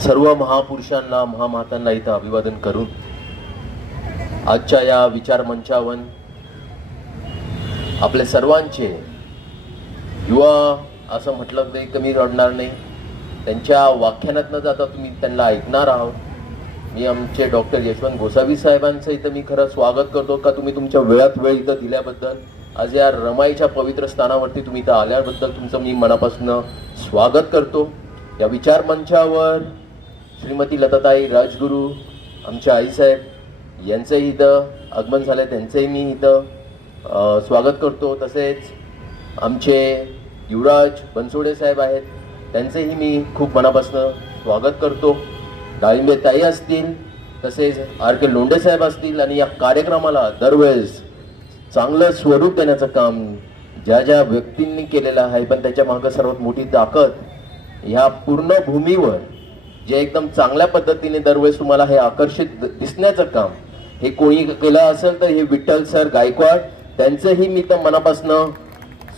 सर्व महापुरुषांना महामातांना इथं अभिवादन करून आजच्या या विचार मंचावर आपले सर्वांचे युवा असं म्हटलं तरी कमी रडणार नाही. त्यांच्या व्याख्यानात न जाता तुम्ही त्यांना ऐकणार आहोत. मी आमचे डॉक्टर यशवंत गोसावी साहेबांचं इथं मी खरं स्वागत करतो का तुम्ही तुमच्या वेळात वेळ इथं दिल्याबद्दल, आज या रमाईच्या पवित्र स्थानावरती तुम्ही इथं आल्याबद्दल तुमचं मी मनापासून स्वागत करतो. या विचार मंचावर श्रीमती लताताई राजगुरू आमच्या आईसाहेब यांचंही इथं आगमन झालं, त्यांचंही मी इथं स्वागत करतो. तसेच आमचे युवराज बनसोडे साहेब आहेत, त्यांचेही मी खूप मनापासून स्वागत करतो. डाळिंबे ताई असतील, तसेच आर के लोंढे साहेब असतील. आणि या कार्यक्रमाला दरवेळेस चांगलं स्वरूप देण्याचं काम ज्या ज्या व्यक्तींनी केलेलं आहे, पण त्याच्या मागं सर्वात मोठी ताकद ह्या पूर्ण भूमीवर जे एकदम चांगल्या पद्धतीने दरवेळेस तुम्हाला हे आकर्षित दिसण्याचं काम हे कोणी केलं असेल तर हे विठ्ठल सर गायकवाड, त्यांचंही मी तर मनापासून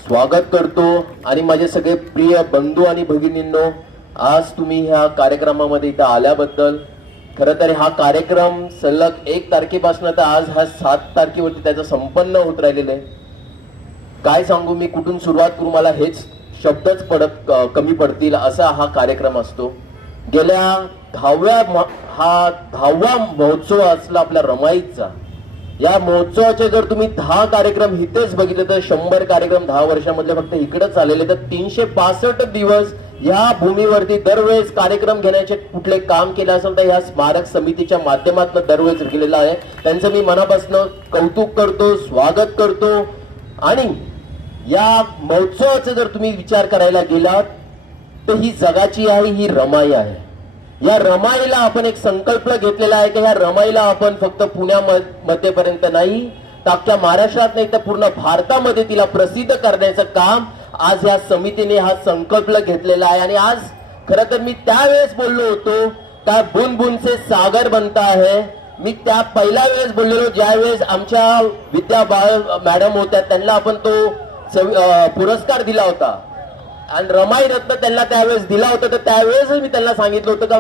स्वागत करतो. आणि माझे सगळे प्रिय बंधू आणि भगिनींनो, आज तुम्ही ह्या कार्यक्रमामध्ये इथं आल्याबद्दल, खरं तर हा कार्यक्रम सलग 1 तारखेपासून तर आज हा 7 तारखेवरती त्याचं संपन्न होत राहिलेलं आहे. काय सांगू मी, कुठून सुरुवात करू, मला हेच शब्दच कमी पडतील असा हा कार्यक्रम असतो. गेल्या 10वा महोत्सव असला आपल्या रमाईचा. या महोत्सवाचे जर तुम्ही 10 कार्यक्रम इथेच बघितले तर 100 कार्यक्रम 10 वर्षामधले फक्त इकडेच आलेले, तर 365 दिवस या भूमीवरती दरवेळेस कार्यक्रम घेण्याचे कुठले काम केले असेल तर ह्या स्मारक समितीच्या माध्यमातून दरवेळेस केलेलं आहे. त्यांचं मी मनापासून कौतुक करतो, स्वागत करतो. आणि या महोत्सवाचा जर तुम्ही विचार करायला गेलात तर ही जगाची आहे, ही रमाई आहे. या रमाईला आपण एक संकल्प घेतलेला आहे की ह्या रमाईला आपण फक्त पुण्यामध्येपर्यंत नाही तर अख्ख्या महाराष्ट्रात नाही तर पूर्ण भारतामध्ये तिला प्रसिद्ध करण्याचं काम आज या समितीने हा संकल्प घेतलेला आहे. आणि आज खरं तर मी त्यावेळेस बोललो होतो का बूंद बूंद से सागर बनता है. मी त्या पहिल्या वेळेस बोललेलो ज्यावेळेस आमच्या विद्या मॅडम होत्या, त्यांना आपण तो पुरस्कार दिला होता आणि रमाई रत्न त्यांना त्यावेळेस दिला होता. तर त्यावेळेस मी त्यांना सांगितलं होतं का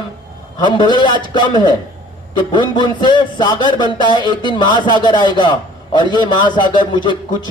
हम भले आज कम है कि बूंद बूंद से सागर बनता है, एक दिन महासागर आएगा. और ये महासागर मुझे कुछ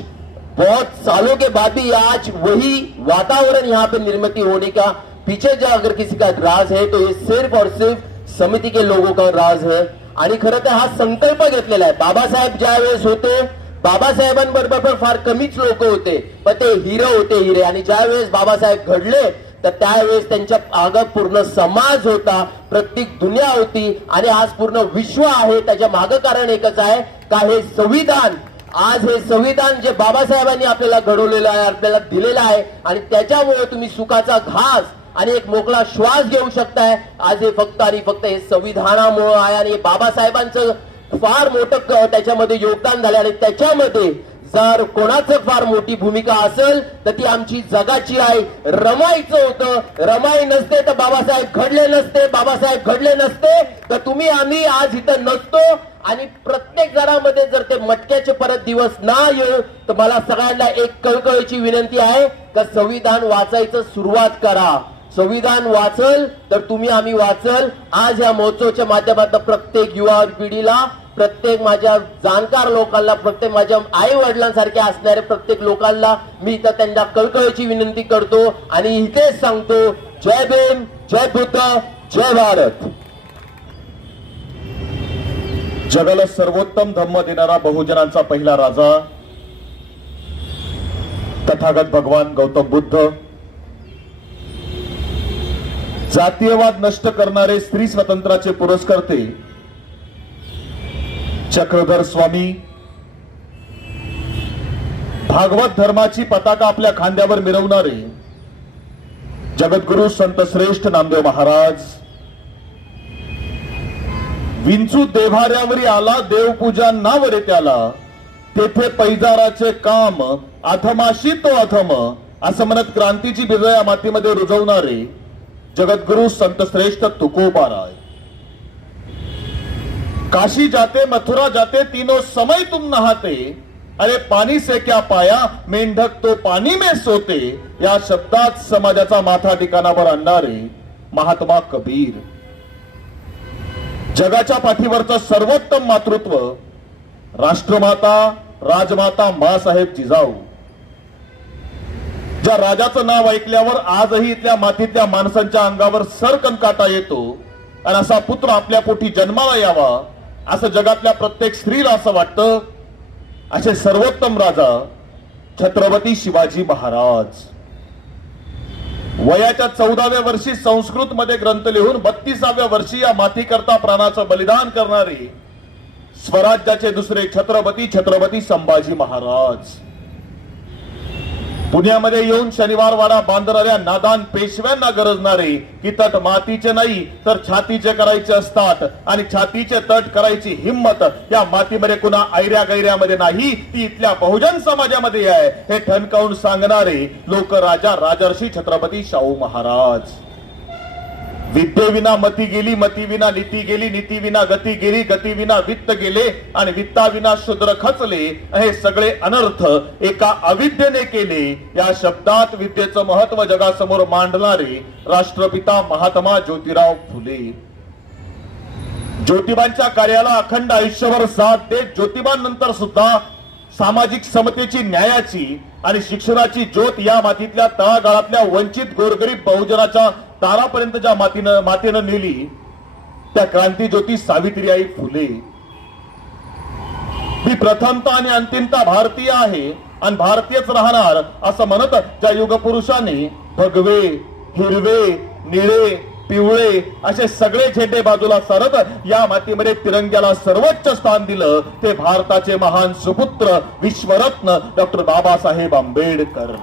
बहुत सालों के बाद भी आज वही वातावरण यहाँ पे निर्मित होने का पीछे जो अगर किसी का राज है तो ये सिर्फ और सिर्फ समिति के लोगों का राज है. आणि खरं तर हा संकल्प घेतलेला आहे. बाबासाहेब ज्यावेळेस होते, बाबासाहेबांबरोबर पण फार कमीच लोक होते, पण ते हिरे होते, हिरे. आणि ज्यावेळेस बाबासाहेब घडले तर त्यावेळेस त्यांच्या मागे पूर्ण समाज होता, प्रत्येक दुनिया होती आणि आज पूर्ण विश्व आहे. त्याच्या मागे कारण एकच आहे का हे संविधान, आज हे संविधान जे बाबासाहेबांनी आपल्याला घडवलेलं आहे, आपल्याला दिलेलं आहे आणि त्याच्यामुळे तुम्ही सुखाचा घास आणि एक मोकळा श्वास घेऊ शकताय. आज हे फक्त आणि फक्त हे संविधानामुळे आहे आणि बाबासाहेबांचं फार मोठं त्याच्यामध्ये योगदान झालं. आणि त्याच्यामध्ये जर कोणाचं फार मोठी भूमिका असेल तर ती आमची जगाची आहे, रमाईचं होतं. रमाई नसते तर बाबासाहेब घडले नसते, बाबासाहेब घडले नसते तर तुम्ही आम्ही आज इथं नसतो. आणि प्रत्येक जणांमध्ये जर ते मटक्याचे परत दिवस ना येऊ तर मला सगळ्यांना एक कळकळीची विनंती आहे का संविधान वाचायचं सुरुवात करा. संविधान वाचल तर तुम्ही आम्ही वाचल. आज या महोत्सवाच्या माध्यमातून प्रत्येक युवा पिढीला, प्रत्येक माझ्या जाणकार लोकांना, प्रत्येक माझ्या आई वडिलांसारखे असणारे प्रत्येक लोकांना मी इथं त्यांना कळकळीची विनंती करतो आणि इथेच सांगतो, जय भीम, जय बुद्ध, जय भारत. जगाला सर्वोत्तम धम्म देणारा बहुजनांचा पहिला राजा तथागत भगवान गौतम बुद्ध, जातीयवाद नष्ट करणारे स्त्री स्वतंत्राचे पुरस्कर्ते चक्रधर स्वामी, भागवत धर्माची पताका आपल्या खांद्यावर मिरवणारे जगद्गुरु संत श्रेष्ठ नामदेव महाराज, विंचू देव्हाऱ्यावरी आला देवपूजा नावरे त्याला, तेथे पैजाराचे काम अथमाशी तो अथम असं म्हणत क्रांतीची बिजया या मातीमध्ये रुजवणारे जगद्गुरु संत श्रेष्ठ तुकोबाराय. काशी जाते मथुरा जाते तीनों समय तुम नहाते, अरे पानी से क्या पाया मेंढक तो पानी में सोते. या शब्दात समाजाचा माथा ठिकाणावर आणणारे महात्मा कबीर, जगाच्या पाठीवरचं सर्वोत्तम मातृत्व राष्ट्रमाता राजमाता माँसाहेब जिजाऊ, ज्या राजाचं नाव ऐकल्यावर आजही इथल्या मातीतल्या माणसांच्या अंगावर सरकन काटा येतो आणि असा पुत्र आपल्या पोटी जन्माला यावा असं जगातल्या प्रत्येक स्त्रीला असं वाटतं. असे सर्वोत्तम राजा छत्रपती शिवाजी महाराज वयाच्या 14व्या वर्षी संस्कृत मध्ये ग्रंथ लिहून 32व्या वर्षी या मातीकरता प्राणाचं बलिदान करणारे स्वराज्याचे दुसरे छत्रपती छत्रपती संभाजी महाराज. पुण्यामध्ये येऊन शनिवार वाडा बांधणाऱ्या नादान पेशव्यांना गरजणारे की तट मातीचे नाही तर छातीचे करायचे असतात आणि छातीचे तट करायची हिम्मत या मातीमध्ये कुणा ऐऱ्या गैऱ्यामध्ये नाही, ती इथल्या बहुजन समाजामध्ये आहे हे ठणकावून सांगणारे लोक राजा राजर्षी छत्रपती शाहू महाराज. विद्येविना मती गेली, मती विना नीती गेली, नीती विना गती गेली, गती विना वित्त गेले आणि वित्ताविना शूद्र खचले. हे सगळे अनर्थ एका अविद्येने केले. या शब्दात विद्येचं महत्व जगासमोर मांडणारे राष्ट्रपिता महात्मा ज्योतिराव फुले. ज्योतिबांच्या कार्याला अखंड आयुष्यभर साथ देत ज्योतिबांनंतर सुद्धा सामाजिक समतेची, न्यायाची आणि शिक्षणाची ज्योत या मातीतल्या तळागाळातल्या वंचित गोरगरीब बहुजनाच्या दारापर्यंत ज्या मातीनं नेली त्या क्रांती ज्योती सावित्रीबाई फुले. मी प्रथमता आणि अंतिमता भारतीय आहे आणि भारतीयच राहणार असं म्हणत ज्या युगपुरुषांनी भगवे, हिरवे, निळे, पिवळे असे सगळे झेंडे बाजूला सरत या मातीमध्ये तिरंग्याला सर्वोच्च स्थान दिलं ते भारताचे महान सुपुत्र विश्वरत्न डॉक्टर बाबासाहेब आंबेडकर.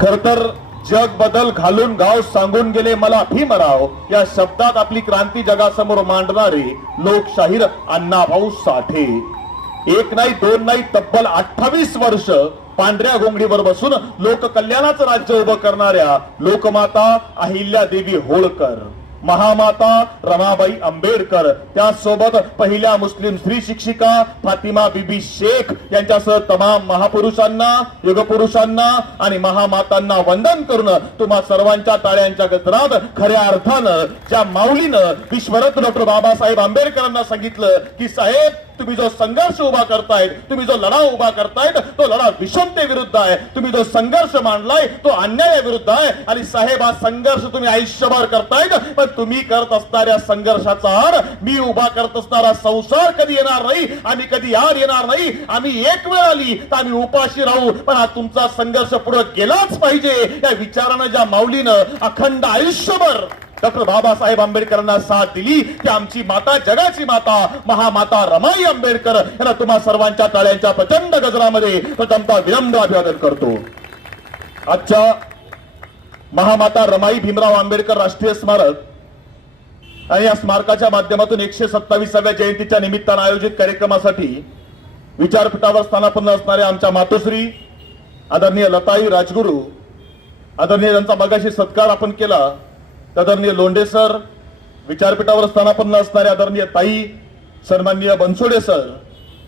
खर तर जग बदल घालून गाव सांगून गेले मला भीमराव या शब्दात आपली क्रांती जगासमोर मांडणारे लोकशाहीर अण्णाभाऊ साठे. एक नाही, दोन नाही, तब्बल 28 वर्ष पांढऱ्या घोंगडीवर बसून लोककल्याणाचं राज्य उभं करणाऱ्या लोकमाता अहिल्यादेवी होळकर, महामाता रमाबाई आंबेडकर, त्यासोबत पहिल्या मुस्लिम स्त्री शिक्षिका फातिमा बीबी शेख यांच्यासह तमाम महापुरुषांना, युगपुरुषांना आणि महामातांना वंदन करून तुम्हा सर्वांच्या टाळ्यांच्या गजरात खऱ्या अर्थानं ज्या माऊलीनं विश्वरत्न डॉक्टर बाबासाहेब आंबेडकरांना सांगितलं की साहेब तुम्ही जो संघर्ष उभा करतायत, तुम्ही जो लढा उभा करतायत तो लढा विषमते विरुद्ध आहे, तुम्ही जो संघर्ष मांडलाय तो अन्यायाविरुद्ध आहे आणि साहेब हा संघर्ष तुम्ही आयुष्यभर करतायत पण तुम्ही करत असणाऱ्या संघर्षाचा आड मी उभा करत असणारा संसार कधी येणार नाही, आम्ही कधी आड येणार नाही. आम्ही एक वेळ आली तर आम्ही उपाशी राहू पण हा तुमचा संघर्ष पुढे गेलाच पाहिजे या विचारानं ज्या माऊलीनं अखंड आयुष्यभर डॉक्टर बाबासाहेब आंबेडकरांना साथ दिली ती आमची माता, जगाची माता, महामाता रमाई आंबेडकर यांना तुम्हा सर्वांच्या टाळ्यांच्या प्रचंड गजरामध्ये प्रथमतः विनम्र अभिवादन करतो. आजच्या महामाता रमाई भीमराव आंबेडकर राष्ट्रीय स्मारक आणि या स्मारकाच्या माध्यमातून 127व्या जयंतीच्या निमित्तानं आयोजित कार्यक्रमासाठी विचारपीठावर स्थानापन्न असणाऱ्या आमच्या मातोश्री आदरणीय लताई राजगुरू, आदरणीय त्यांचा मगाशी सत्कार आपण केला, आदरणीय लोंढे सर, विचारपीठावर स्थानापन्न असणारे आदरणीय ताई, सन्माननीय बनसोडे सर,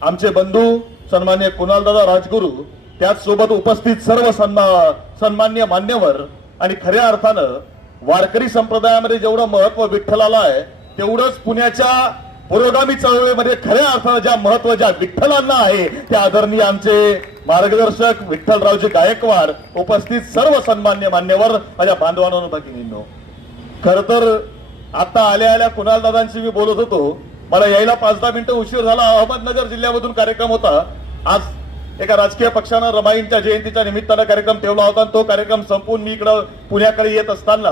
आमचे बंधू सन्माननीय कुणालदादा राजगुरू, त्याचसोबत उपस्थित सर्व सन्माननीय मान्यवर आणि खऱ्या अर्थानं वारकरी संप्रदायामध्ये जेवढं महत्व विठ्ठलाला आहे तेवढंच पुण्याच्या पुरोगामी चळवळीमध्ये खऱ्या अर्थानं ज्या महत्व ज्या विठ्ठलांना आहे त्या आदरणीय आमचे मार्गदर्शक विठ्ठलरावजी गायकवाड, उपस्थित सर्व सन्मान्य मान्यवर, माझ्या बांधवांनो, भगिनींनो. खर तर आता आल्या आल्या कुणाल दादांशी मी बोलत होतो, मला यायला 5-10 मिनिटं उशीर झाला. अहमदनगर जिल्ह्यामधून कार्यक्रम होता. आज एका राजकीय पक्षानं रमाईंच्या जयंतीच्या निमित्तानं कार्यक्रम ठेवला होता. तो कार्यक्रम संपून मी इकडं पुण्याकडे येत असताना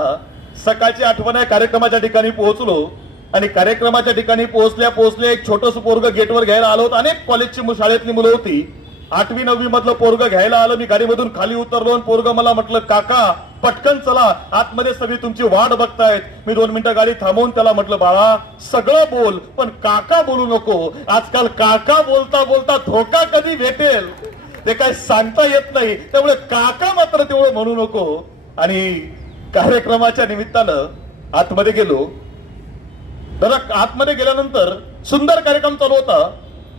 सकाळची आठवण आहे, कार्यक्रमाच्या ठिकाणी पोहोचलो आणि कार्यक्रमाच्या ठिकाणी पोहोचल्या एक छोटस पोरग गेटवर घ्यायला आलो होतं. अनेक कॉलेजची शाळेतली मुलं होती. 8वी 9वी मधलं पोरग घ्यायला आलं. मी गाडीमधून खाली उतरलो. पोरग मला म्हटलं, काका पटकन चला, आतमध्ये सगळी तुमची वाट बघतायत. मी 2 मिनिटं गाडी थांबवून त्याला म्हटलं, बाळा सगळं बोल पण काका बोलू नको. आजकाल काका बोलता बोलता धोका कधी भेटेल ते काय सांगता येत नाही, त्यामुळे काका मात्र तेवढं म्हणू नको. आणि कार्यक्रमाच्या निमित्तानं आतमध्ये गेलो. जरा आतमध्ये गेल्यानंतर सुंदर कार्यक्रम चालू होता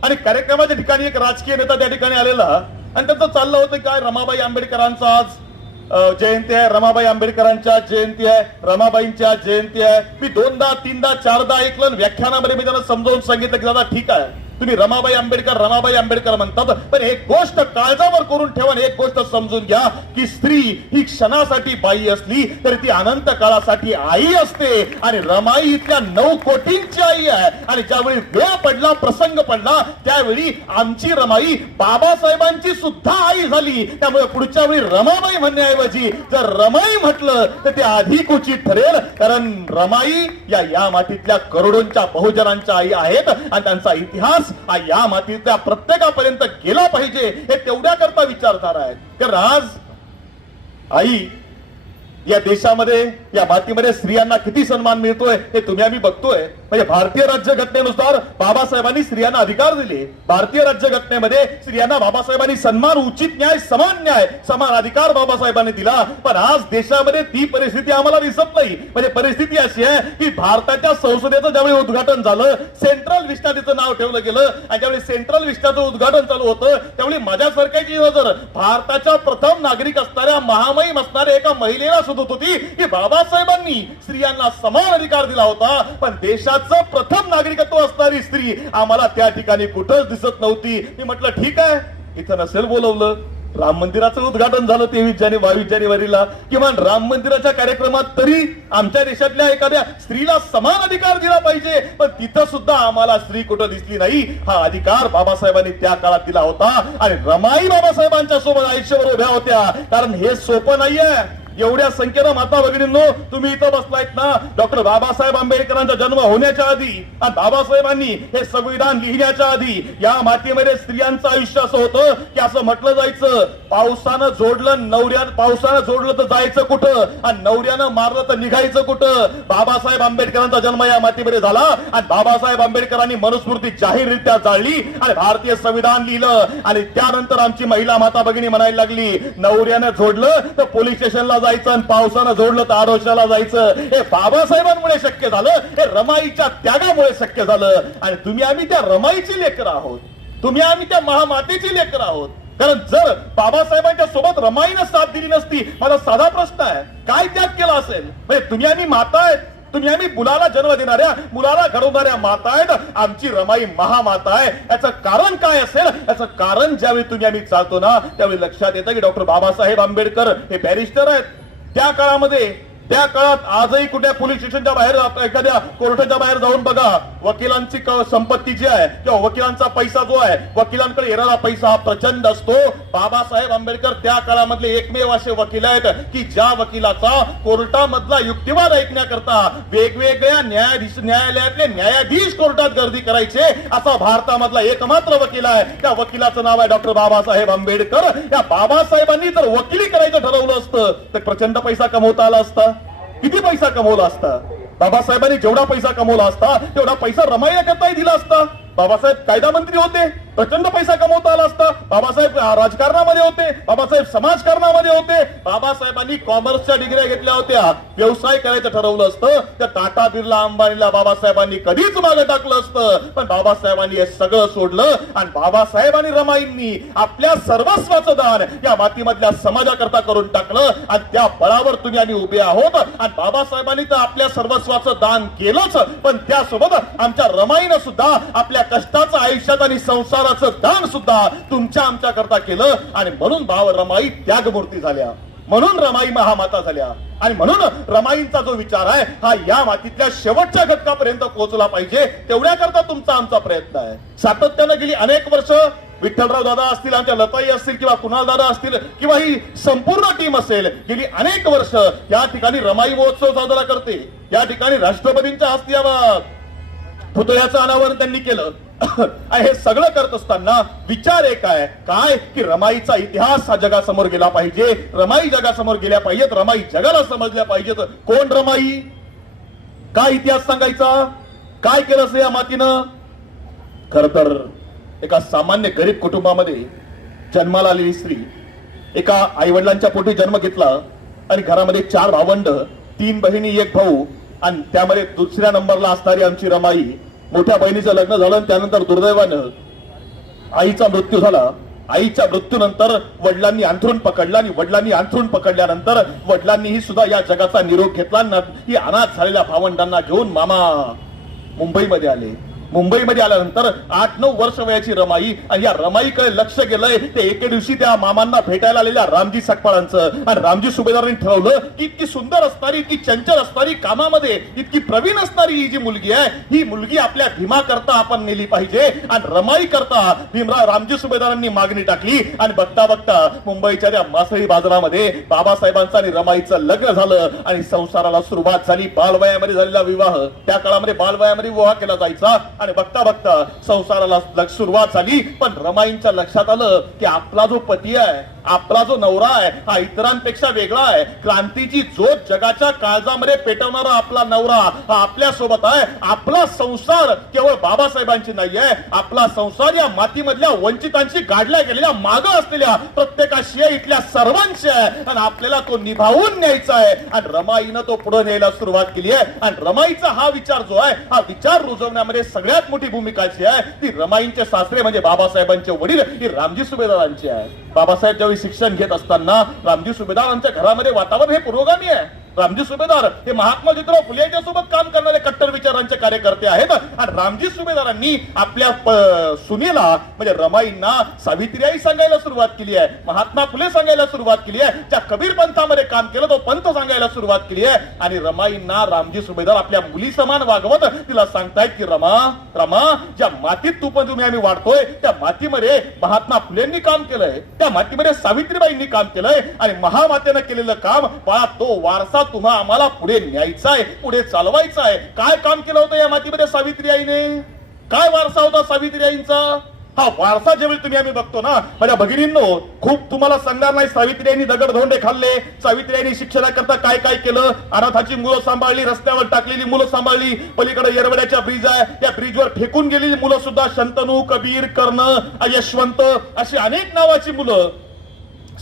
आणि कार्यक्रमाच्या ठिकाणी एक राजकीय नेता त्या ठिकाणी आलेला आणि त्यांचं चाललं होतं काय, रमाबाई आंबेडकरांचा आज जयंती आहे, रमाबाई आंबेडकरांच्या जयंती आहे, रमाबाईंच्या जयंती आहे. मी 2दा 3दा 4दा ऐकलं आणि व्याख्यानामध्ये मी त्यांना समजावून सांगितलं की दादा ठीक आहे, तुम्ही रमाबाई आंबेडकर म्हणतात, पण एक गोष्ट काळजावर करून ठेवा आणि एक गोष्ट समजून घ्या की स्त्री ही क्षणासाठी बाई असली तरी ती अनंत काळासाठी आई असते. आणि रमाई इथल्या 9 कोटींची आई आहे. आणि ज्यावेळी वेळ पडला, प्रसंग पडला, त्यावेळी आमची रमाई बाबासाहेबांची सुद्धा आई झाली. त्यामुळे पुढच्या वेळी रमाबाई म्हणण्याऐवजी जर रमाई म्हटलं तर ते अधिक उचित ठरेल, कारण रमाई या मातीतल्या करोडोंच्या बहुजनांच्या आई आहेत आणि त्यांचा इतिहास हा या मातीतल्या प्रत्येकापर्यंत गेला पाहिजे हे तेवढ्या करता विचारधारा आहे. कारण आज आई या देशामध्ये, या मातीमध्ये स्त्रियांना किती सन्मान मिळतोय हे तुम्ही आम्ही बघतोय. म्हणजे भारतीय राज्यघटनेनुसार बाबासाहेबांनी स्त्रियांना अधिकार दिले. भारतीय राज्यघटनेमध्ये स्त्रियांना बाबासाहेबांनी सन्मान, उचित न्याय, समान अधिकार बाबासाहेबांनी दिला. पण आज देशामध्ये ती परिस्थिती आम्हाला दिसत नाही. म्हणजे परिस्थिती अशी आहे की भारताच्या संसदेचं ज्यावेळी उद्घाटन झालं, सेंट्रल विस्टा तिचं नाव ठेवलं गेलं आणि ज्यावेळी सेंट्रल विस्टाचं उद्घाटन चालू होतं त्यावेळी माझ्यासारख्याची नजर भारताच्या प्रथम नागरिक असणाऱ्या, महामहिम असणाऱ्या एका महिलेला सुद्धा होती की बाबासाहेबांनी स्त्रियांना समान अधिकार दिला होता, पण देशाचं प्रथम नागरिकत्व असणारी स्त्री आम्हाला त्या ठिकाणी कुठंच दिसत नव्हती. मी म्हटलं ठीक आहे, इथं नसेल बोलवलं, राम मंदिराचं उद्घाटन झालं 22 जानेवारीला, किमान राम मंदिराच्या कार्यक्रमात तरी आमच्या देशातल्या एखाद्या स्त्रीला समान अधिकार दिला पाहिजे, पण तिथं सुद्धा आम्हाला स्त्री कुठं दिसली नाही. हा अधिकार बाबासाहेबांनी त्या काळात दिला होता आणि रमाई बाबासाहेबांच्या सोबत आयुष्यभर उभ्या होत्या. कारण हे सोपं नाहीये. एवढ्या संख्येनं माता भगिनींनो, तुम्ही इथं बसलायत ना, डॉक्टर बाबासाहेब आंबेडकरांचा जन्म होण्याच्या आधी आणि बाबासाहेबांनी हे संविधान लिहिण्याच्या आधी या मातीमध्ये स्त्रियांचं आयुष्य असं होतं की असं म्हटलं जायचं, पावसानं जोडलं तर जायचं कुठं आणि नवऱ्यानं मारलं तर निघायचं कुठं. बाबासाहेब आंबेडकरांचा जन्म या मातीमध्ये झाला आणि बाबासाहेब आंबेडकरांनी मनुस्मृती जाहीररित्या जाळली आणि भारतीय संविधान लिहिलं. आणि त्यानंतर आमची महिला माता भगिनी म्हणायला लागली, नवऱ्यानं जोडलं तर पोलीस स्टेशनला जायचं आणि पावसानं जोडलं तर आरोशाला जायचं. हे बाबासाहेबांमुळे शक्य झालं, हे रमाईच्या त्यागामुळे शक्य झालं. आणि तुम्ही आम्ही त्या रमाईची लेकरं आहोत, तुम्ही आम्ही त्या महामातेची लेकरं आहोत. कारण जर बाबासाहेबांच्या सोबत रमाईनं साथ दिली नसती, माझा साधा प्रश्न आहे, काय त्याग केला असेल? म्हणजे तुम्ही आम्ही माता आहेत, तुम्ही आम्ही मुलाला जन्म देणाऱ्या, मुलाला घडवणाऱ्या माता आहेत. आमची रमाई महामाता आहे. याचं कारण काय असेल? याचं कारण ज्यावेळी तुम्ही आम्ही चालतो ना, त्यावेळी लक्षात येतं की डॉक्टर बाबासाहेब आंबेडकर हे बॅरिस्टर आहेत. त्या काळात आजही कुठल्या पोलीस स्टेशनच्या बाहेर, एखाद्या कोर्टाच्या बाहेर जाऊन बघा, वकिलांची संपत्ती जी आहे किंवा वकिलांचा पैसा जो आहे, वकिलांकडे येणारा पैसा हा प्रचंड असतो. बाबासाहेब आंबेडकर त्या काळामधले एकमेव असे वकील आहेत की ज्या वकिलाचा कोर्टामधला युक्तिवाद ऐकण्याकरता वेगवेगळ्या न्यायालयातले न्यायाधीश कोर्टात गर्दी करायचे, असा भारतामधला एकमात्र वकील आहे. त्या वकिलाचं नाव आहे डॉक्टर बाबासाहेब आंबेडकर. या बाबासाहेबांनी जर वकिली करायचं ठरवलं असतं तर प्रचंड पैसा कमवता आला असता. किती पैसा कमवला असता? बाबासाहेबांनी जेवढा पैसा कमवला असता तेवढा पैसा रमाईला करताही दिला असता. बाबासाहेब कायदा मंत्री होते, प्रचंड पैसा कमवता आला असता. बाबासाहेब राजकारणामध्ये होते, बाबासाहेब समाजकारणामध्ये होते. बाबासाहेबांनी कॉमर्सच्या डिग्र्या घेतल्या होत्या. व्यवसाय करायचं ठरवलं असतं तर टाटा, बिर्ला, अंबानीला बाबासाहेबांनी कधीच मागे टाकलं असतं. पण बाबासाहेबांनी हे सगळं सोडलं आणि बाबासाहेब आणि रमाईंनी आपल्या सर्वस्वाचं दान या मातीमधल्या समाजाकरता करून टाकलं आणि त्या बळावर तुम्ही आम्ही उभे आहोत. आणि बाबासाहेबांनी तर आपल्या सर्वस्वाचं दान केलंच, पण त्यासोबत आमच्या रमाईनं सुद्धा आपल्या कष्टाचं आयुष्यात आणि संसाराचं दान सुद्धा तुमच्या आमच्या करता केलं. आणि म्हणून रमाई त्यागमूर्ती झाल्या, म्हणून रमाई महामाता झाल्या. आणि म्हणून रमाईंचा जो विचार आहे हा या मातीतल्या शेवटच्या घटकापर्यंत पोहोचला पाहिजे, तेवढ्याकरता तुमचा आमचा प्रयत्न आहे. सातत्यानं गेली अनेक वर्ष विठ्ठलराव दादा असतील, आमच्या लताई असतील किंवा कुणाल दादा असतील किंवा ही संपूर्ण टीम असेल, गेली अनेक वर्ष या ठिकाणी रमाई महोत्सव साजरा करते. या ठिकाणी राष्ट्रपतींच्या हस्ते पुतळ्याचं अनावरण त्यांनी केलं. हे सगळं करत असताना विचार एक आहे काय की रमाईचा इतिहास हा जगासमोर गेला पाहिजे, रमाई जगासमोर गेल्या पाहिजेत, रमाई जगाला समजल्या पाहिजेत. कोण रमाई, काय इतिहास सांगायचा, काय केलं असं या मातीनं? खर तर एका सामान्य गरीब कुटुंबामध्ये जन्माला आलेली स्त्री, एका आई वडिलांच्या पोटी जन्म घेतला आणि घरामध्ये 4 भावंड, 3 बहिणी, 1 भाऊ आणि त्यामध्ये दुसऱ्या नंबरला असणारी आमची रमाई. मोठ्या बहिणीचं लग्न झालं आणि त्यानंतर दुर्दैवानं आईचा मृत्यू झाला आईच्या मृत्यूनंतर वडिलांनी अंथरूण पकडलं आणि वडिलांनी अंथरूण पकडल्यानंतर वडिलांनीही सुद्धा या जगाचा निरोप घेतला. ही अनाथ झालेल्या भावंडांना घेऊन मामा मुंबईमध्ये आले. मुंबईमध्ये आल्यानंतर 8-9 वर्ष वयाची रमाई आणि या रमाईकडे लक्ष गेलंय ते एके दिवशी त्या मामांना भेटायला आलेल्या रामजी सकपाळांचं. आणि रामजी सुभेदारांनी ठरवलं की इतकी सुंदर असणारी, इतकी चंचल असणारी, कामामध्ये इतकी प्रवीण असणारी ही जी मुलगी आहे, ही मुलगी आपल्या भीमा करता आपण नेली पाहिजे. आणि रमाई करता भीमराव रामजी सुभेदारांनी मागणी टाकली. आणि बघता बघता मुंबईच्या त्या मासळी बाजारामध्ये बाबासाहेबांचं आणि रमाईचं लग्न झालं आणि संसाराला सुरुवात झाली. बालवयामध्ये झालेला विवाह, त्या काळामध्ये बालवयामध्ये विवाह केला जायचा. आणि बघता बघता संसाराला सुरुवात झाली. पण रमाईंच्या लक्षात आलं की आपला जो पती आहे, आपला जो नवरा आहे, हा इतरांपेक्षा वेगळा आहे. क्रांतीची ज्योत जगाच्या काळजामध्ये पेटवणारा आपला नवरा हा आपल्या सोबत आहे. आपला संसार केवळ बाबासाहेबांची नाही आहे, आपला संसार या मातीमधल्या वंचितांची गाडल्या गेलेल्या माग असलेल्या प्रत्येकाशी आहे, इथल्या सर्वांशी आहे. आणि आपल्याला तो निभावून न्यायचा आहे. आणि रमाईनं तो पुढे न्यायला सुरुवात केली आहे. आणि रमाईचा हा विचार जो आहे, हा विचार रुजवण्यामध्ये सगळ्यात मोठी भूमिकाची आहे ती रमाईंचे सासरे म्हणजे बाबासाहेबांचे वडील ही रामजी सुभेदारांची आहे. बाबासाहेब ज्यावेळी शिक्षण घेत असताना रामजी सुभेदारांच्या घरामध्ये वातावरण हे पुरोगामी आहे. रामजी सुभेदार हे महात्मा ज्योतिराव फुले यांच्या सोबत काम करणारे कट्टर विचारांचे कार्यकर्ते आहेत. आणि रामजी सुभेदारांनी आपल्या सुनेला म्हणजे रमाईंना सावित्रीबाई सांगायला सुरुवात केली आहे, महात्मा फुले सांगायला सुरुवात केली आहे, ज्या कबीर पंथामध्ये काम केलं तो पंथ सांगायला सुरुवात केली आहे. आणि रमाईंना रामजी सुभेदार आपल्या मुली समान वागवत तिला सांगतायत की रमा रमा, ज्या मातीत तुम्ही आम्ही वाढतोय त्या मातीमध्ये महात्मा फुलेंनी काम केलंय, त्या मातीमध्ये सावित्रीबाईंनी काम केलंय. आणि महामातेनं केलेलं काम बाळा तो वारसा तुम्हा आम्हाला पुढे न्यायचा आहे, पुढे चालवायचा आहे. काय काम केलं होतं या मातीमध्ये सावित्रीबाईने? काय वारसा होता सावित्रीबाईंचा? हा वारसा ज्यावेळी तुम्ही आम्ही बघतो ना माझ्या भगिनींनो, खूप तुम्हाला सांगणार नाही सावित्रीबाईंनी दगडधोंडे खाल्ले, सावित्रीबाईंनी शिक्षणाकरता काय काय केलं, अनाथाची मुलं सांभाळली, रस्त्यावर टाकलेली मुलं सांभाळली, पलीकडे येरवड्याच्या ब्रिज आहे त्या ब्रिजवर फेकून गेलेली मुलं सुद्धा, शंतनू, कबीर, कर्ण, यशवंत अशी अनेक नावाची मुलं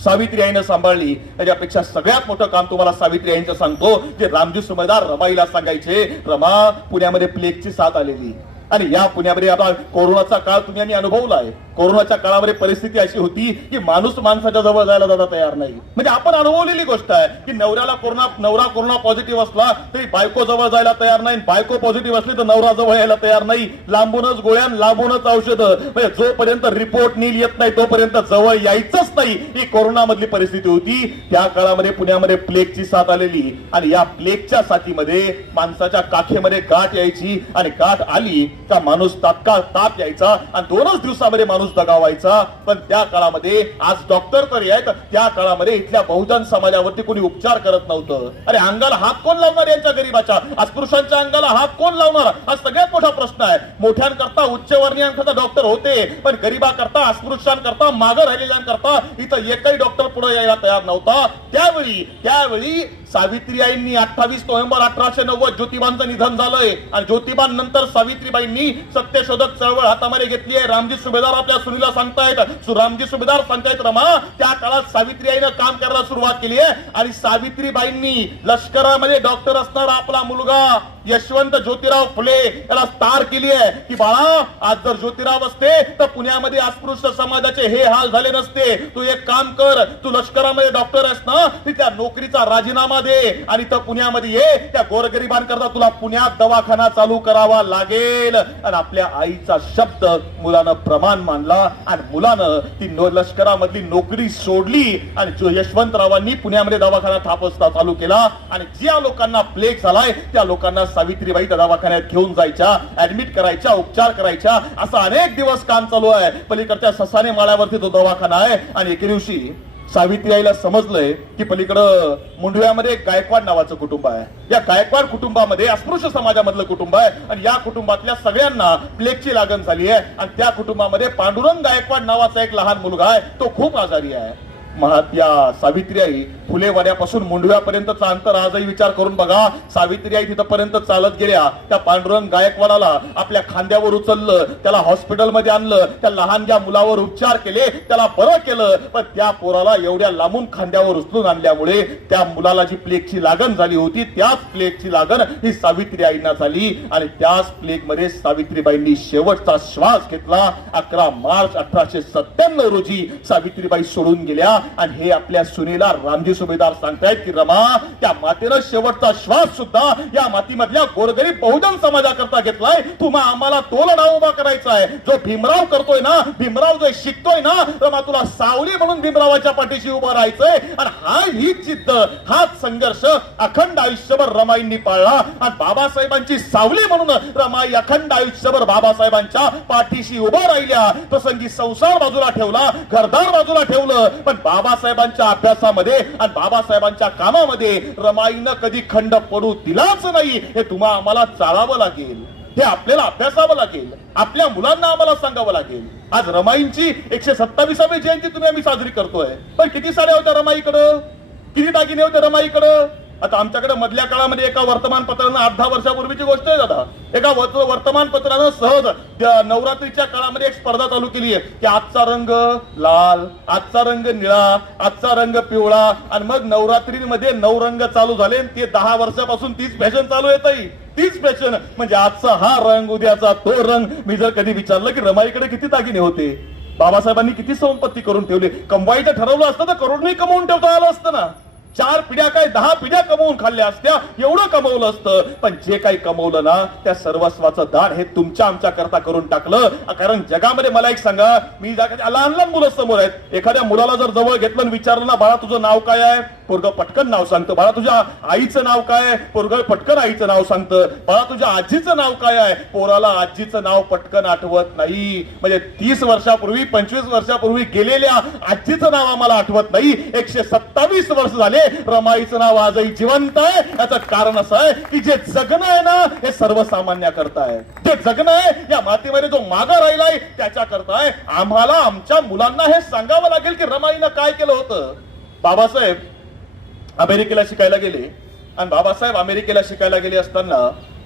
सावित्रीबाईंनं सांभाळली. त्याच्यापेक्षा सगळ्यात मोठं काम तुम्हाला सावित्रीबाईंचं सांगतो जे रामजी सुभेदार रमाईला सांगायचे. रमा, पुण्यामध्ये प्लेगची साथ आलेली आणि या पुण्यामध्ये आता कोरोनाचा काळ तुम्ही आम्ही अनुभवलाय. कोरोनाच्या काळामध्ये परिस्थिती अशी होती की माणूस माणसाच्या जवळ जायला जाता तयार नाही. म्हणजे आपण अनुभवलेली गोष्ट आहे की नवरा कोरोना पॉझिटिव्ह असला तरी बायको जवळ जायला तयार नाही, बायको पॉझिटिव्ह असली तर नवरा जवळ यायला तयार नाही. लांबूनच गोळ्या, लांबूनच औषधं, म्हणजे जोपर्यंत रिपोर्ट नील येत नाही तोपर्यंत जवळ यायचंच नाही. ही कोरोना मधली परिस्थिती होती. त्या काळामध्ये पुण्यामध्ये प्लेगची साथ आलेली आणि या प्लेगच्या साथीमध्ये माणसाच्या काखेमध्ये गाठ यायची आणि गाठ आली का माणूस तात्काळ ताप यायचा आणि 2च दिवसामध्ये माणूस दगावायचा. पण त्या काळामध्ये आज डॉक्टर तरी आहेत, त्या काळामध्ये इथल्या बहुजन समाजावरती कोणी उपचार करत नव्हतं. अरे अंगाला हात कोण लावणार यांच्या गरीबाच्या, अस्पृश्यांच्या अंगाला हात कोण लावणार हा सगळ्यात मोठा प्रश्न आहे. मोठ्यांकरता उच्चवर्णीयांकरता डॉक्टर होते पण गरीबाकरता, अस्पृश्यांकरता, मागं राहिलेल्यांकरता इथं एकही डॉक्टर पुढे यायला तयार नव्हता. त्यावेळी सावित्रीबाईंनी 28 नोव्हेंबर 1890 ज्योतिबांचं निधन झालंय आणि ज्योतिबांनंतर सावित्रीबाईंनी सत्यशोधक चळवळ हातामध्ये घेतली आहे. रामजी सुभेदार आपल्या सुनीला सांगतायत, रामजी सुभेदार सांगतायत रमा, त्या काळात सावित्रीबाईनं काम करायला सुरुवात केली आहे. आणि सावित्रीबाईंनी लष्करामध्ये डॉक्टर असणारा आपला मुलगा यशवंत ज्योतिराव फुले याला स्टार केली आहे की बाळा आज जर ज्योतिराव असते तर पुण्यामध्ये अस्पृश्य समाजाचे हे हाल झाले नसते. तू एक काम कर, तू लष्करामध्ये डॉक्टर आहेस ना, त्या नोकरीचा राजीनामा दे आणि तर पुण्यामध्ये ये, त्या गोरगरिबांकरता तुला पुण्यात दवाखाना चालू करावा लागेल. आणि आपल्या आईचा शब्द मुलानं प्रमाण मानला आणि मुलानं ती लष्करामधली नोकरी सोडली आणि यशवंतरावांनी पुण्यामध्ये दवाखाना थापसता चालू केला. आणि ज्या लोकांना प्लेग झालाय त्या लोकांना सावित्रीबाई दवाखान्यात घेऊन जायच्या, ऍडमिट करायच्या, उपचार करायच्या. असं अनेक दिवस काम चालू आहे. पलीकडच्या ससाने माळ्यावरती तो दवाखाना आहे. आणि एके दिवशी सावित्रीबाईला समजलंय की पलीकडं मुंडव्यामध्ये एक गायकवाड नावाचं कुटुंब आहे. या गायकवाड कुटुंबामध्ये अस्पृश्य समाजामधलं कुटुंब आहे आणि या कुटुंबातल्या सगळ्यांना प्लेगची लागण झाली आहे. आणि त्या कुटुंबामध्ये पांडुरंग गायकवाड नावाचा एक लहान मुलगा आहे, तो खूप आजारी आहे. या सावित्रीबाई फुलेवाड्यापासून मुंडव्यापर्यंतचा अंतर आजही विचार करून बघा. सावित्रीबाई तिथपर्यंत चालत गेल्या. त्या पांडुरंग गायकवाडाला आपल्या खांद्यावर उचललं, त्याला हॉस्पिटलमध्ये आणलं, त्या लहानग्या मुलावर उपचार केले, त्याला बरं केलं. पण त्या पोराला एवढ्या लांबून खांद्यावर उचलून आणल्यामुळे त्या मुलाला जी प्लेगची लागण झाली होती, त्याच प्लेगची लागण ही सावित्रीबाईंना झाली आणि त्याच प्लेग मध्ये सावित्रीबाईंनी शेवटचा श्वास घेतला. 11 मार्च 1897 रोजी सावित्रीबाई सोडून गेल्या. आणि हे आपल्या सुनेला रामजी सुभेदार सांगतायत की रमा, त्या मातेनं शेवटचा श्वास सुद्धा या मातीमधल्या गोरगरीब बहुजन समाजाकरता घेतलाय. तुम्हा आम्हाला तो लढा उभा करायचा आहे जो भीमराव करतोय ना, भीमराव जो शिकतोय ना, रमा तुला सावली म्हणून भीमरावाच्या पाठीशी उभं राहायचंय. आणि हीच जिद्द, हाच संघर्ष अखंड आयुष्यभर रमाईंनी पाळला. आणि बाबासाहेबांची सावली म्हणून रमाई अखंड आयुष्यभर बाबासाहेबांच्या पाठीशी उभं राहिल्या. प्रसंगी संसार बाजूला ठेवला, घरदार बाजूला ठेवलं, पण बाबासाहेबांच्या अभ्यासामध्ये आणि बाबासाहेबांच्या कामामध्ये रमाईनं कधी खंड पडू दिलाच नाही. हे तुम्हा आम्हाला चाळावं लागेल, हे आपल्याला अभ्यासावं लागेल, आपल्या मुलांना आम्हाला सांगावं लागेल. आज रमाईंची 127वी जयंती तुम्ही आम्ही साजरी करतोय, पण किती साड्या होत्या रमाईकडं, किती दागिने होते रमाईकडं? आता आमच्याकडे मधल्या काळामध्ये एका वर्तमानपत्रानं 8-10 वर्षापूर्वीची गोष्ट आहे दादा, एका वर्तमानपत्रानं सहज नवरात्रीच्या काळामध्ये एक स्पर्धा चालू केली आहे की आजचा रंग लाल, आजचा रंग निळा, आजचा रंग पिवळा. आणि मग नवरात्रीमध्ये 9 रंग चालू झाले. ते 10 वर्षापासून तीच फॅशन चालू येत आहे, तीच फॅशन. म्हणजे आजचा हा रंग, उद्याचा तो रंग. मी जर कधी विचारलं की रमाईकडे किती दागिने होते, बाबासाहेबांनी किती संपत्ती करून ठेवली, कमवायचं ठरवलं असतं तर करोडनी कमवून ठेवता आलं असतं ना. 4 पिढ्या काय 10 पिढ्या कमवून खाल्ल्या असत्या, एवढं कमवलं असतं. पण जे काही कमवलं ना, त्या सर्वस्वाचं दान हे तुमच्या आमच्या करता करून टाकलं. कारण जगामध्ये मला एक सांगा, मी लहान लहान मुलं समोर आहेत, एखाद्या मुलाला जर जवळ घेतलं आणि विचारलं ना, बाळा तुझं नाव काय आहे, पोरगं पटकन नाव सांगतं. बाळा तुझ्या आईचं नाव काय आहे, पोरगं पटकन आईचं नाव सांगतं. बाळा तुझ्या आजीचं नाव काय आहे, पोराला आजीचं नाव पटकन आठवत नाही. म्हणजे 30 वर्षापूर्वी 25 वर्षापूर्वी गेलेल्या आजीचं नाव आम्हाला आठवत नाही. 127 वर्ष झाले रमाईचं नाव आजही जिवंत आहे. याचं कारण असं आहे की जे जगणं आहे ना, हे सर्वसामान्य करताय. जे जगणं आहे या मातीमध्ये जो मागा राहिलाय त्याच्या करताय. आम्हाला आमच्या मुलांना हे सांगावं लागेल की रमाईनं काय केलं होतं. बाबासाहेब अमेरिकेला शिकायला गेले आणि बाबासाहेब अमेरिकेला शिकायला गेले असताना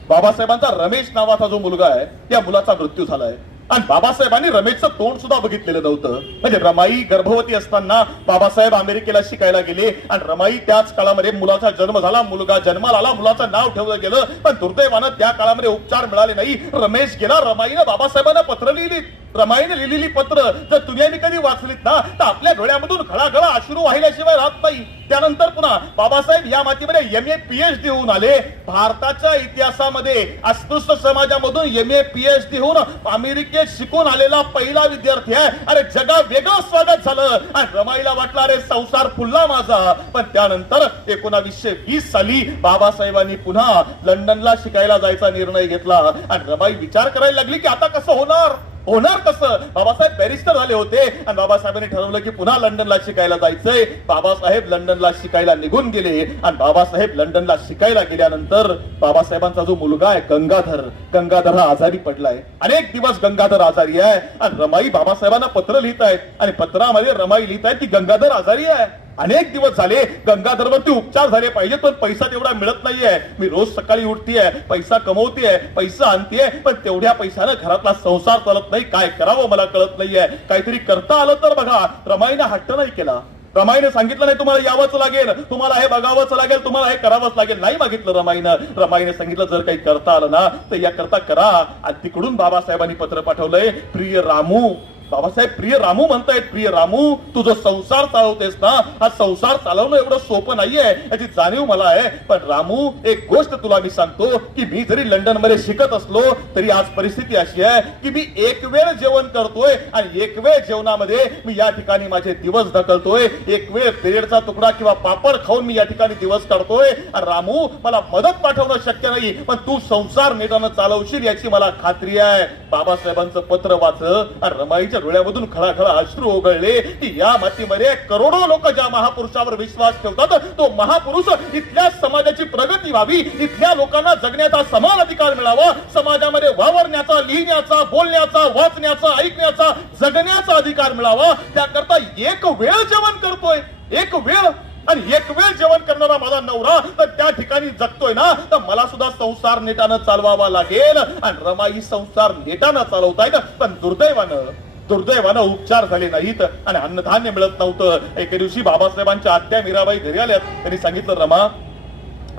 बाबासाहेबांचा रमेश नावाचा जो मुलगा आहे, त्या मुलाचा मृत्यू झालाय. आणि बाबासाहेबांनी रमेशचं तोंड सुद्धा बघितलेलं नव्हतं. म्हणजे रमाई गर्भवती असताना बाबासाहेब अमेरिकेला शिकायला गेले आणि रमाई त्याच काळामध्ये मुलाचा जन्म झाला, मुलगा जन्माला आला, मुलाचं नाव ठेवलं गेलं. पण दुर्दैवानं त्या काळामध्ये उपचार मिळाले नाही. रमेश गेला. रमाईनं बाबासाहेबांना पत्र लिहिली. रमाईने लिहिलेली पत्र जर तुम्ही कधी वाचलीत ना, तर आपल्या डोळ्यामधून खळाखळा अश्रू वाहिल्याशिवाय राहत नाही. त्यानंतर पुन्हा बाबासाहेब या मातीमध्ये MA PhD होऊन आले. भारताच्या इतिहासामध्ये अस्पृश्य समाजामधून MA PhD होऊन अमेरिकेत शिकून आलेला पहिला विद्यार्थी आहे. अरे जगा वेगळं स्वागत झालं आणि रमाईला वाटलं अरे संसार फुलला माझा. पण त्यानंतर 1920 साली बाबासाहेबांनी पुन्हा लंडनला शिकायला जायचा निर्णय घेतला आणि रमाई विचार करायला लागली की आता कसं होणार कसं. बाबासाहेब बॅरिस्टर झाले होते आणि बाबासाहेबांनी ठरवलं की पुन्हा लंडनला शिकायला जायचंय. बाबासाहेब लंडनला शिकायला निघून गेले आणि बाबासाहेब लंडनला शिकायला गेल्यानंतर बाबासाहेबांचा जो मुलगा आहे गंगाधर हा आजारी पडलाय. अनेक दिवस गंगाधर आजारी आहे आणि रमाई बाबासाहेबांना पत्र लिहित आहेत आणि पत्रामध्ये रमाई लिहित आहेत की गंगाधर आजारी आहे. अनेक दिवस झाले गंगाधरवरती उपचार झाले पाहिजेत, पण पैसा तेवढा मिळत नाहीये. मी रोज सकाळी उठतीये, पैसा कमवतीये, पैसा आणतीये, पण तेवढ्या पैशानं घरातला संसार चालत नाही. काय करावं मला कळत नाहीये. काहीतरी करता आलं तर बघा. रमाईने हट्ट नाही केला. रमाईने सांगितलं नाही तुम्हाला यावंच लागेल, तुम्हाला हे बघावंच लागेल, तुम्हाला हे करावंच लागेल. नाही मागितलं रमाईने सांगितलं जर काही करता आलं ना तर या करता करा. आणि तिकडून बाबासाहेबांनी पत्र पाठवलंय, प्रिय रामू. बाबासाहेब प्रिय रामू म्हणतायत. प्रिय रामू, तू जो संसार चालवतेस ना, हा संसार चालवणं एवढं सोपं नाहीये, याची जाणीव मला आहे. पण रामू, एक गोष्ट तुला मी सांगतो की मी जरी लंडन मध्ये शिकत असलो तरी आज परिस्थिती अशी आहे की मी एक वेळ जेवण करतोय आणि एक वेळ जेवणामध्ये मी या ठिकाणी माझे दिवस ढकलतोय. एक वेळ ब्रेडचा तुकडा किंवा पापड खाऊन मी या ठिकाणी दिवस काढतोय. रामू, मला मदत पाठवणं शक्य नाही, पण तू संसार नेटानं चालवशील याची मला खात्री आहे. बाबासाहेबांचं पत्र वाचलं आणि रमाईच्या डोळ्यामधून खळाखळा अश्रू ओघळले की या मातीमध्ये करोडो लोक ज्या महापुरुषावर विश्वास ठेवतात, तो महापुरुष इथल्या समाजाची प्रगती व्हावी, इथल्या लोकांना जगण्याचा समान अधिकार मिळावा, समाजामध्ये वावरण्याचा, लिहिण्याचा, बोलण्याचा, वाचण्याचा, ऐकण्याचा, जगण्याचा अधिकार मिळावा. त्याकरता एक वेळ जेवण करतोय, एक वेळ. आणि एक वेळ जेवण करणारा माझा नवरा तर त्या ठिकाणी जगतोय ना, तर मला सुद्धा संसार नेटानं चालवावा लागेल. आणि रमाई संसार नेटानं चालवतायत, पण दुर्दैवानं उपचार झाले नाहीत आणि अन्नधान्य मिळत नव्हतं. एके दिवशी बाबासाहेबांच्या आत्या मीराबाई घरी आल्यात. त्यांनी सांगितलं,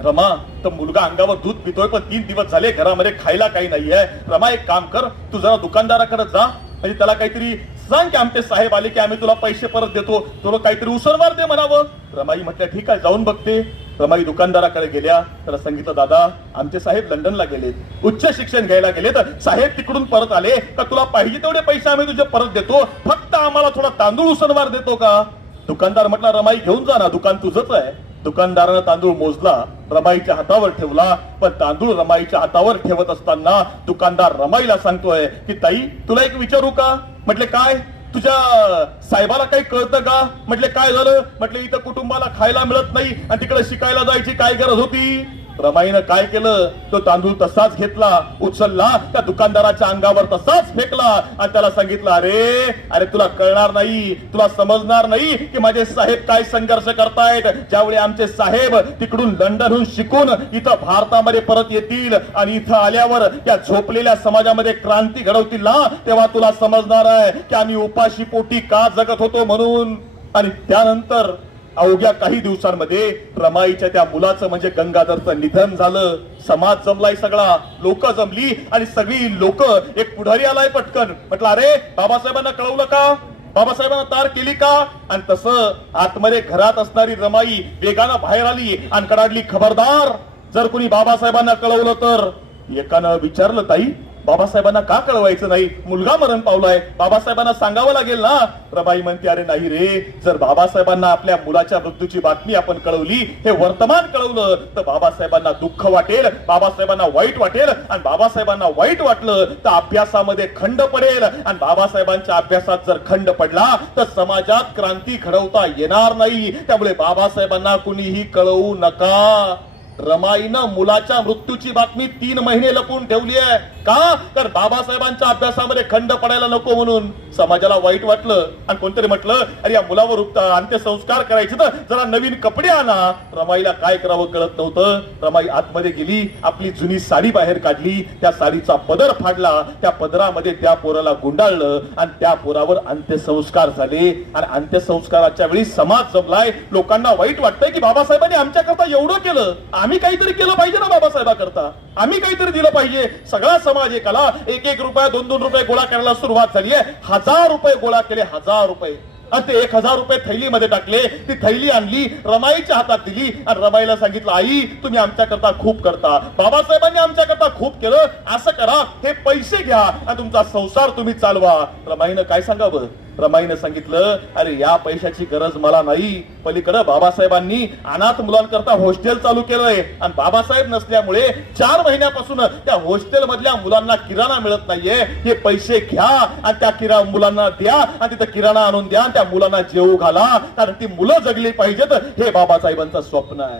रमा तर मुलगा अंगावर दूध पितोय, पण 3 दिवस झाले घरामध्ये खायला काही नाहीये. रमा एक काम कर, तू जरा दुकानदाराकडे जा, म्हणजे त्याला काहीतरी सांग की आमचे साहेब आले की आम्ही तुला पैसे परत देतो, तुला काहीतरी उसळवार दे म्हणावं. रमाई म्हटल्या ठीक आहे, जाऊन बघते. रमाई दुकानदाराकडे गेल्या. त्याला सांगितलं, दादा आमचे साहेब लंडनला गेलेत, उच्च शिक्षण घ्यायला गेलेत. साहेब तिकडून परत आले तर तुला पाहिजे तेवढे पैसे आम्ही तुझे परत देतो, फक्त आम्हाला थोडा तांदूळ उसळवार देतो का? दुकानदार म्हटला, रमाई घेऊन जा ना, दुकान तुझंच आहे. दुकानदारानं तांदूळ मोजला, रमाईच्या हातावर ठेवला. पण तांदूळ रमाईच्या हातावर ठेवत असताना दुकानदार रमाईला सांगतोय की ताई तुला एक विचारू का? म्हटले काय? तुझ्या साहेबाला काही कळतं का? म्हटले काय झालं? म्हटले इथं कुटुंबाला खायला मिळत नाही आणि तिकडे शिकायला जायची काय गरज होती? रमाईनं काय केलं, तो तांदूळ तसाच घेतला, उचलला, त्या दुकानदाराच्या अंगावर तसाच फेकला आणि त्याला सांगितलं, अरे तुला कळणार नाही, तुला समजणार नाही की माझे साहेब काय संघर्ष करतायत. ज्यावेळी आमचे साहेब तिकडून लंडनहून शिकून इथं भारतामध्ये परत येतील आणि इथं आल्यावर त्या झोपलेल्या समाजामध्ये क्रांती घडवतील ना, तेव्हा तुला समजणार आहे की आम्ही उपाशी पोटी का जगत होतो म्हणून. आणि त्यानंतर अवघ्या काही दिवसांमध्ये रमाईच्या त्या मुलाचं म्हणजे गंगाधरचं निधन झालं. समाज जमलाय सगळा, लोक जमली आणि सगळी लोक, एक पुढारी आलाय पटकन, म्हटलं अरे बाबासाहेबांना कळवलं का? बाबासाहेबांना तार केली का? आणि तसं आतमध्ये घरात असणारी रमाई वेगानं बाहेर आली आणि कडाडली, खबरदार जर कोणी बाबासाहेबांना कळवलं तर. एकानं विचारलं, ताई बाबासाहेबांना का कळवायचं नाही? मुलगा मरण पावलाय, बाबासाहेबांना सांगावं लागेल ना. रमाई म्हणते, अरे नाही रे, जर बाबासाहेबांना आपल्या मुलाच्या मृत्यूची बातमी आपण कळवली, हे वर्तमान कळवलं, तर बाबासाहेबांना दुःख वाटेल, बाबासाहेबांना वाईट वाटेल. आणि बाबासाहेबांना वाईट वाटलं तर अभ्यासामध्ये खंड पडेल. आणि बाबासाहेबांच्या अभ्यासात जर खंड पडला तर समाजात क्रांती घडवता येणार नाही. त्यामुळे बाबासाहेबांना कुणीही कळवू नका. रमाईनं मुलाच्या मृत्यूची बातमी 3 महिने लपवून ठेवली आहे. का? तर बाबासाहेबांच्या अभ्यासामध्ये खंड पडायला नको म्हणून. समाजाला वाईट वाटलं आणि कोणतरी म्हटलं, अरे या मुलावर अंत्यसंस्कार करायचे तर जरा नवीन कपडे आणा. रमाईला काय करावं कळत नव्हतं. रमाई आतमध्ये गेली, आपली जुनी साडी बाहेर काढली, त्या साडीचा पदर फाडला, त्या पदरामध्ये त्या पोराला गुंडाळलं आणि त्या पोरावर अंत्यसंस्कार झाले. आणि अंत्यसंस्काराच्या वेळी समाज जमलाय, लोकांना वाईट वाटतंय की बाबासाहेबांनी आमच्याकरता एवढं केलं, आम्ही काहीतरी केलं पाहिजे ना बाबासाहेबाकरता, आम्ही काहीतरी दिलं पाहिजे. सगळा समाज एकाला 1-1 रुपया 2-2 रुपये गोळा करायला सुरुवात झाली आहे. 1000 रुपये गोळा केले, 1000 रुपये. आणि ते 1000 रुपये थैलीमध्ये टाकले. ती थैली आणली, रमाईच्या हातात दिली आणि रमाईला सांगितलं, आई तुम्ही आमच्याकरता खूप करता, बाबासाहेबांनी आमच्याकरता खूप केलं, असं करा, हे पैसे घ्या आणि तुमचा संसार तुम्ही चालवा. रमाईनं काय सांगावं? रमाईनं सांगितलं, अरे या पैशाची गरज मला नाही, पलीकडे बाबासाहेबांनी अनाथ मुलांकरता हॉस्टेल चालू केलंय आणि बाबासाहेब नसल्यामुळे 4 महिन्यापासून त्या हॉस्टेल मधल्या मुलांना किराणा मिळत नाहीये. हे पैसे घ्या आणि त्या मुलांना द्या आणि तिथं किराणा आणून द्या, त्या मुलांना जेवू घाला, कारण ती मुलं जगली पाहिजेत, हे बाबासाहेबांचं स्वप्न आहे.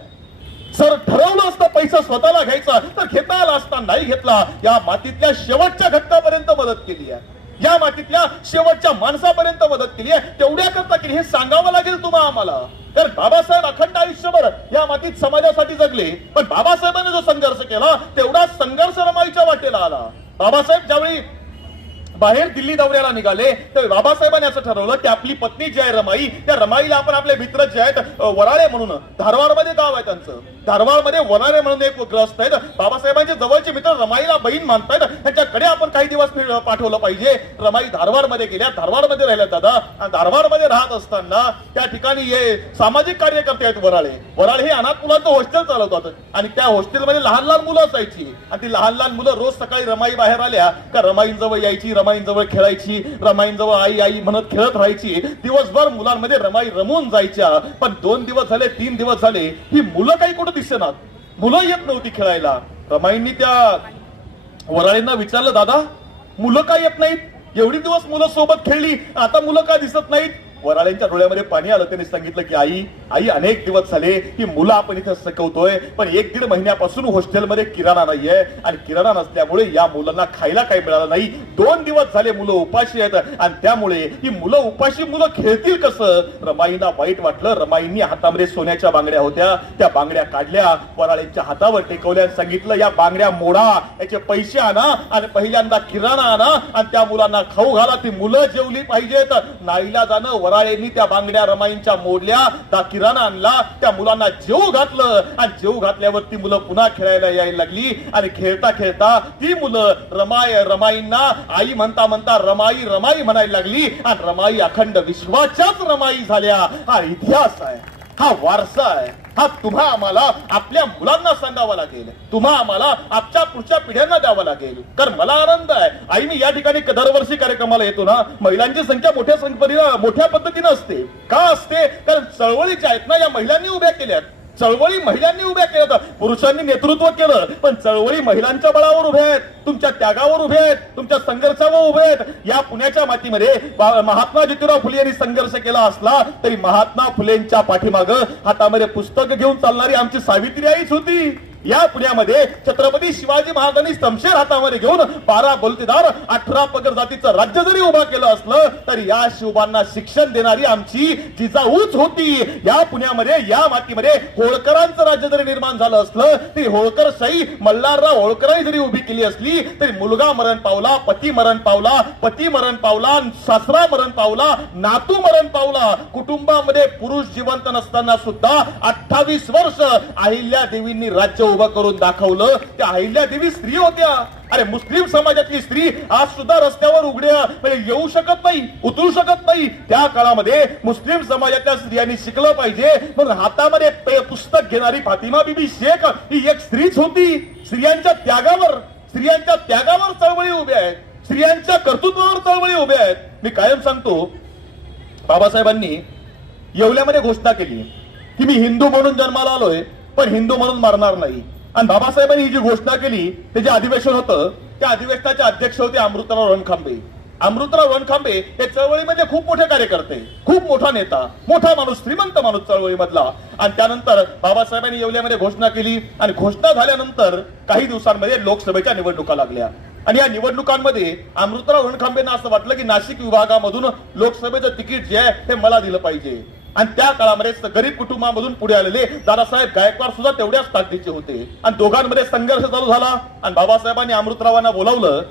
जर ठरवलं असतं पैसा स्वतःला घ्यायचा तर घेता आला असता, नाही घेतला. या मातीतल्या शेवटच्या घटकापर्यंत मदत केली आहे, या मातीतल्या शेवटच्या माणसापर्यंत मदत केली आहे. तेवढ्या करता केली, हे सांगावं लागेल तुम्हाला आम्हाला. तर बाबासाहेब अखंड आयुष्यभर या मातीत समाजासाठी जगले, पण बाबासाहेबांनी जो संघर्ष केला तेवढा संघर्ष रमाईच्या वाटेला आला. बाबासाहेब ज्यावेळी बाहेर दिल्ली दौऱ्याला निघाले तर बाबासाहेबांनी असं ठरवलं की आपली पत्नी जी आहे रमाई, त्या रमाईला आपण आपले मित्र जे आहेत वराळे म्हणून, धारवाडमध्ये गाव आहे त्यांचं, धारवाडमध्ये वराळे म्हणून एक ग्रस्त आहेत, बाबासाहेबांचे जवळचे मित्र रमाईला बहीण मानतायत, त्यांच्याकडे आपण काही दिवस पाठवलं पाहिजे. रमाई धारवाडमध्ये गेल्या, धारवाडमध्ये राहिल्या दादा. आणि धारवाडमध्ये राहत असताना त्या ठिकाणी हे सामाजिक कार्यकर्ते आहेत वराळे हे अनाथ मुलांचं हॉस्टेल चालवतात आणि त्या हॉस्टेलमध्ये लहान लहान मुलं असायची आणि ती लहान लहान मुलं रोज सकाळी रमाई बाहेर आल्या का रमाईंजवळ यायची, रमाईंजवळ खेळायची, रमाईंजवळ आई आई म्हणत खेळत राहायची. दिवसभर मुलांमध्ये रमाई रमून जायच्या. पण 2 दिवस झाले, 3 दिवस झाले, ही मुलं काही कुठं दिसेनात, मुलं येत नव्हती खेळायला. रमाईंनी त्या वराळींना विचारलं, दादा मुलं का येत नाहीत? एवढी दिवस मुलं सोबत खेळली, आता मुलं का दिसत नाहीत? वराळ्यांच्या डोळ्यामध्ये पाणी आलं. त्यांनी सांगितलं की आई आई अनेक दिवस झाले ही मुलं आपण इथं शिकवतोय, पण 1-1.5 महिन्यापासून हॉस्टेलमध्ये किराणा नाहीये आणि किराणा नसल्यामुळे या मुलांना खायला काही मिळालं नाही. 2 दिवस झाले मुलं उपाशी आहेत आणि त्यामुळे ही मुलं उपाशी मुलं खेळतील कसं? रमाईला वाईट वाटलं. रमाईंनी हातामध्ये सोन्याच्या बांगड्या होत्या, त्या बांगड्या काढल्या, वराळ्यांच्या हातावर टेकवल्या, सांगितलं या बांगड्या मोडा, याचे पैसे आणा आणि पहिल्यांदा किराणा आणा आणि त्या मुलांना खाऊ घाला, ती मुलं जेवली पाहिजेत. नाईलाजानं वराळेंनी त्या बांगड्या रमाईंच्या मोडल्या, त्या किराणा आणला, त्या मुलांना जेवू घातलं आणि जेवू घातल्यावर ती मुलं पुन्हा खेळायला यायला लागली आणि खेळता खेळता ती मुलं रमाईंना आई म्हणता म्हणता रमाई रमाई म्हणायला लागली आणि रमाई अखंड विश्वाच्याच रमाई झाल्या. हा इतिहास आहे, हा वारसा आहे, हा तुम्हा आम्हाला आपल्या मुलांना सांगावा लागेल, तुम्हा आम्हाला आमच्या पुढच्या पिढ्यांना द्यावा लागेल. कारण मला आनंद आहे आई, मी या ठिकाणी दरवर्षी कार्यक्रमाला येतो ना, महिलांची संख्या मोठ्या पद्धतीने असते. का असते? कारण चळवळी ज्या आहेत ना या महिलांनी उभ्या केल्यात, चळवळी महिलांनी उभ्या केल्या. पुरुषांनी नेतृत्व केलं, पण चळवळी महिलांच्या बळावर उभ्या आहेत, तुमच्या त्यागावर उभे आहेत, तुमच्या संघर्षावर उभे आहेत. या पुण्याच्या मातीमध्ये महात्मा ज्योतिराव फुले यांनी संघर्ष केला असला तरी महात्मा फुलेंच्या पाठीमागं हातामध्ये पुस्तक घेऊन चालणारी आमची सावित्री आईच होती. या पुण्यामध्ये छत्रपती शिवाजी महाराजांनी शमशेर हातामध्ये घेऊन 12 बलुतेदार 18 पगड जातीचं राज्य जरी उभा केलं असलं तरी या शिवबांना शिक्षण देणारी आमची जिजाऊच होती. या पुण्यामध्ये या मातीमध्ये होळकरांचं राज्य जरी निर्माण झालं असलं तरी होळकरशाही मल्हारराव होळकरांनी जरी उभी केली असली तरी मुलगा मरण पावला, पती मरण पावला, सासरा मरण पावला, नातू मरण पावला. कुटुंबामध्ये पुरुष जिवंत नसताना सुद्धा 28 वर्ष अहिल्या देवींनी राज्य उभं करून दाखवलं. त्या अहिल्या देवी स्त्री होत्या. अरे मुस्लिम समाजातली स्त्री आज सुद्धा रस्त्यावर उघड्या येऊ शकत नाही, उतरू शकत नाही. त्या काळामध्ये मुस्लिम समाजातल्या स्त्रियांनी शिकलं पाहिजे म्हणून हातामध्ये पुस्तक घेणारी फातिमा बीबी शेख ही एक स्त्रीच होती. स्त्रियांच्या त्यागावर चळवळी उभ्या आहेत, स्त्रियांच्या कर्तृत्वावर चळवळी उभ्या आहेत. मी कायम सांगतो, बाबासाहेबांनी येवल्यामध्ये घोषणा केली की मी हिंदू म्हणून जन्माला आलोय पण हिंदू म्हणून मरणार नाही. आणि बाबासाहेबांनी ही जी घोषणा केली ते जे अधिवेशन होतं त्या अधिवेशनाचे अध्यक्ष होते अमृतराव रणखांबे. अमृतराव रणखांबे हे चळवळीमध्ये खूप मोठे कार्यकर्ते, खूप मोठा नेता, मोठा माणूस, श्रीमंत माणूस चळवळीमधला. आणि त्यानंतर बाबासाहेबांनी येवल्यामध्ये घोषणा केली आणि घोषणा झाल्यानंतर काही दिवसांमध्ये लोकसभेच्या निवडणुका लागल्या. आणि या निवडणुकांमध्ये अमृतराव रणखांबेंना असं वाटलं की नाशिक विभागामधून लोकसभेचं तिकीट जे आहे ते मला दिलं पाहिजे. आणि त्या काळामध्ये गरीब कुटुंबामधून पुढे आलेले दादासाहेब गायकवाड सुद्धा तेवढ्याच ताकदीचे होते. आणि दोघांमध्ये संघर्ष चालू झाला आणि बाबासाहेबांनी अमृतरावांना बोलावलं.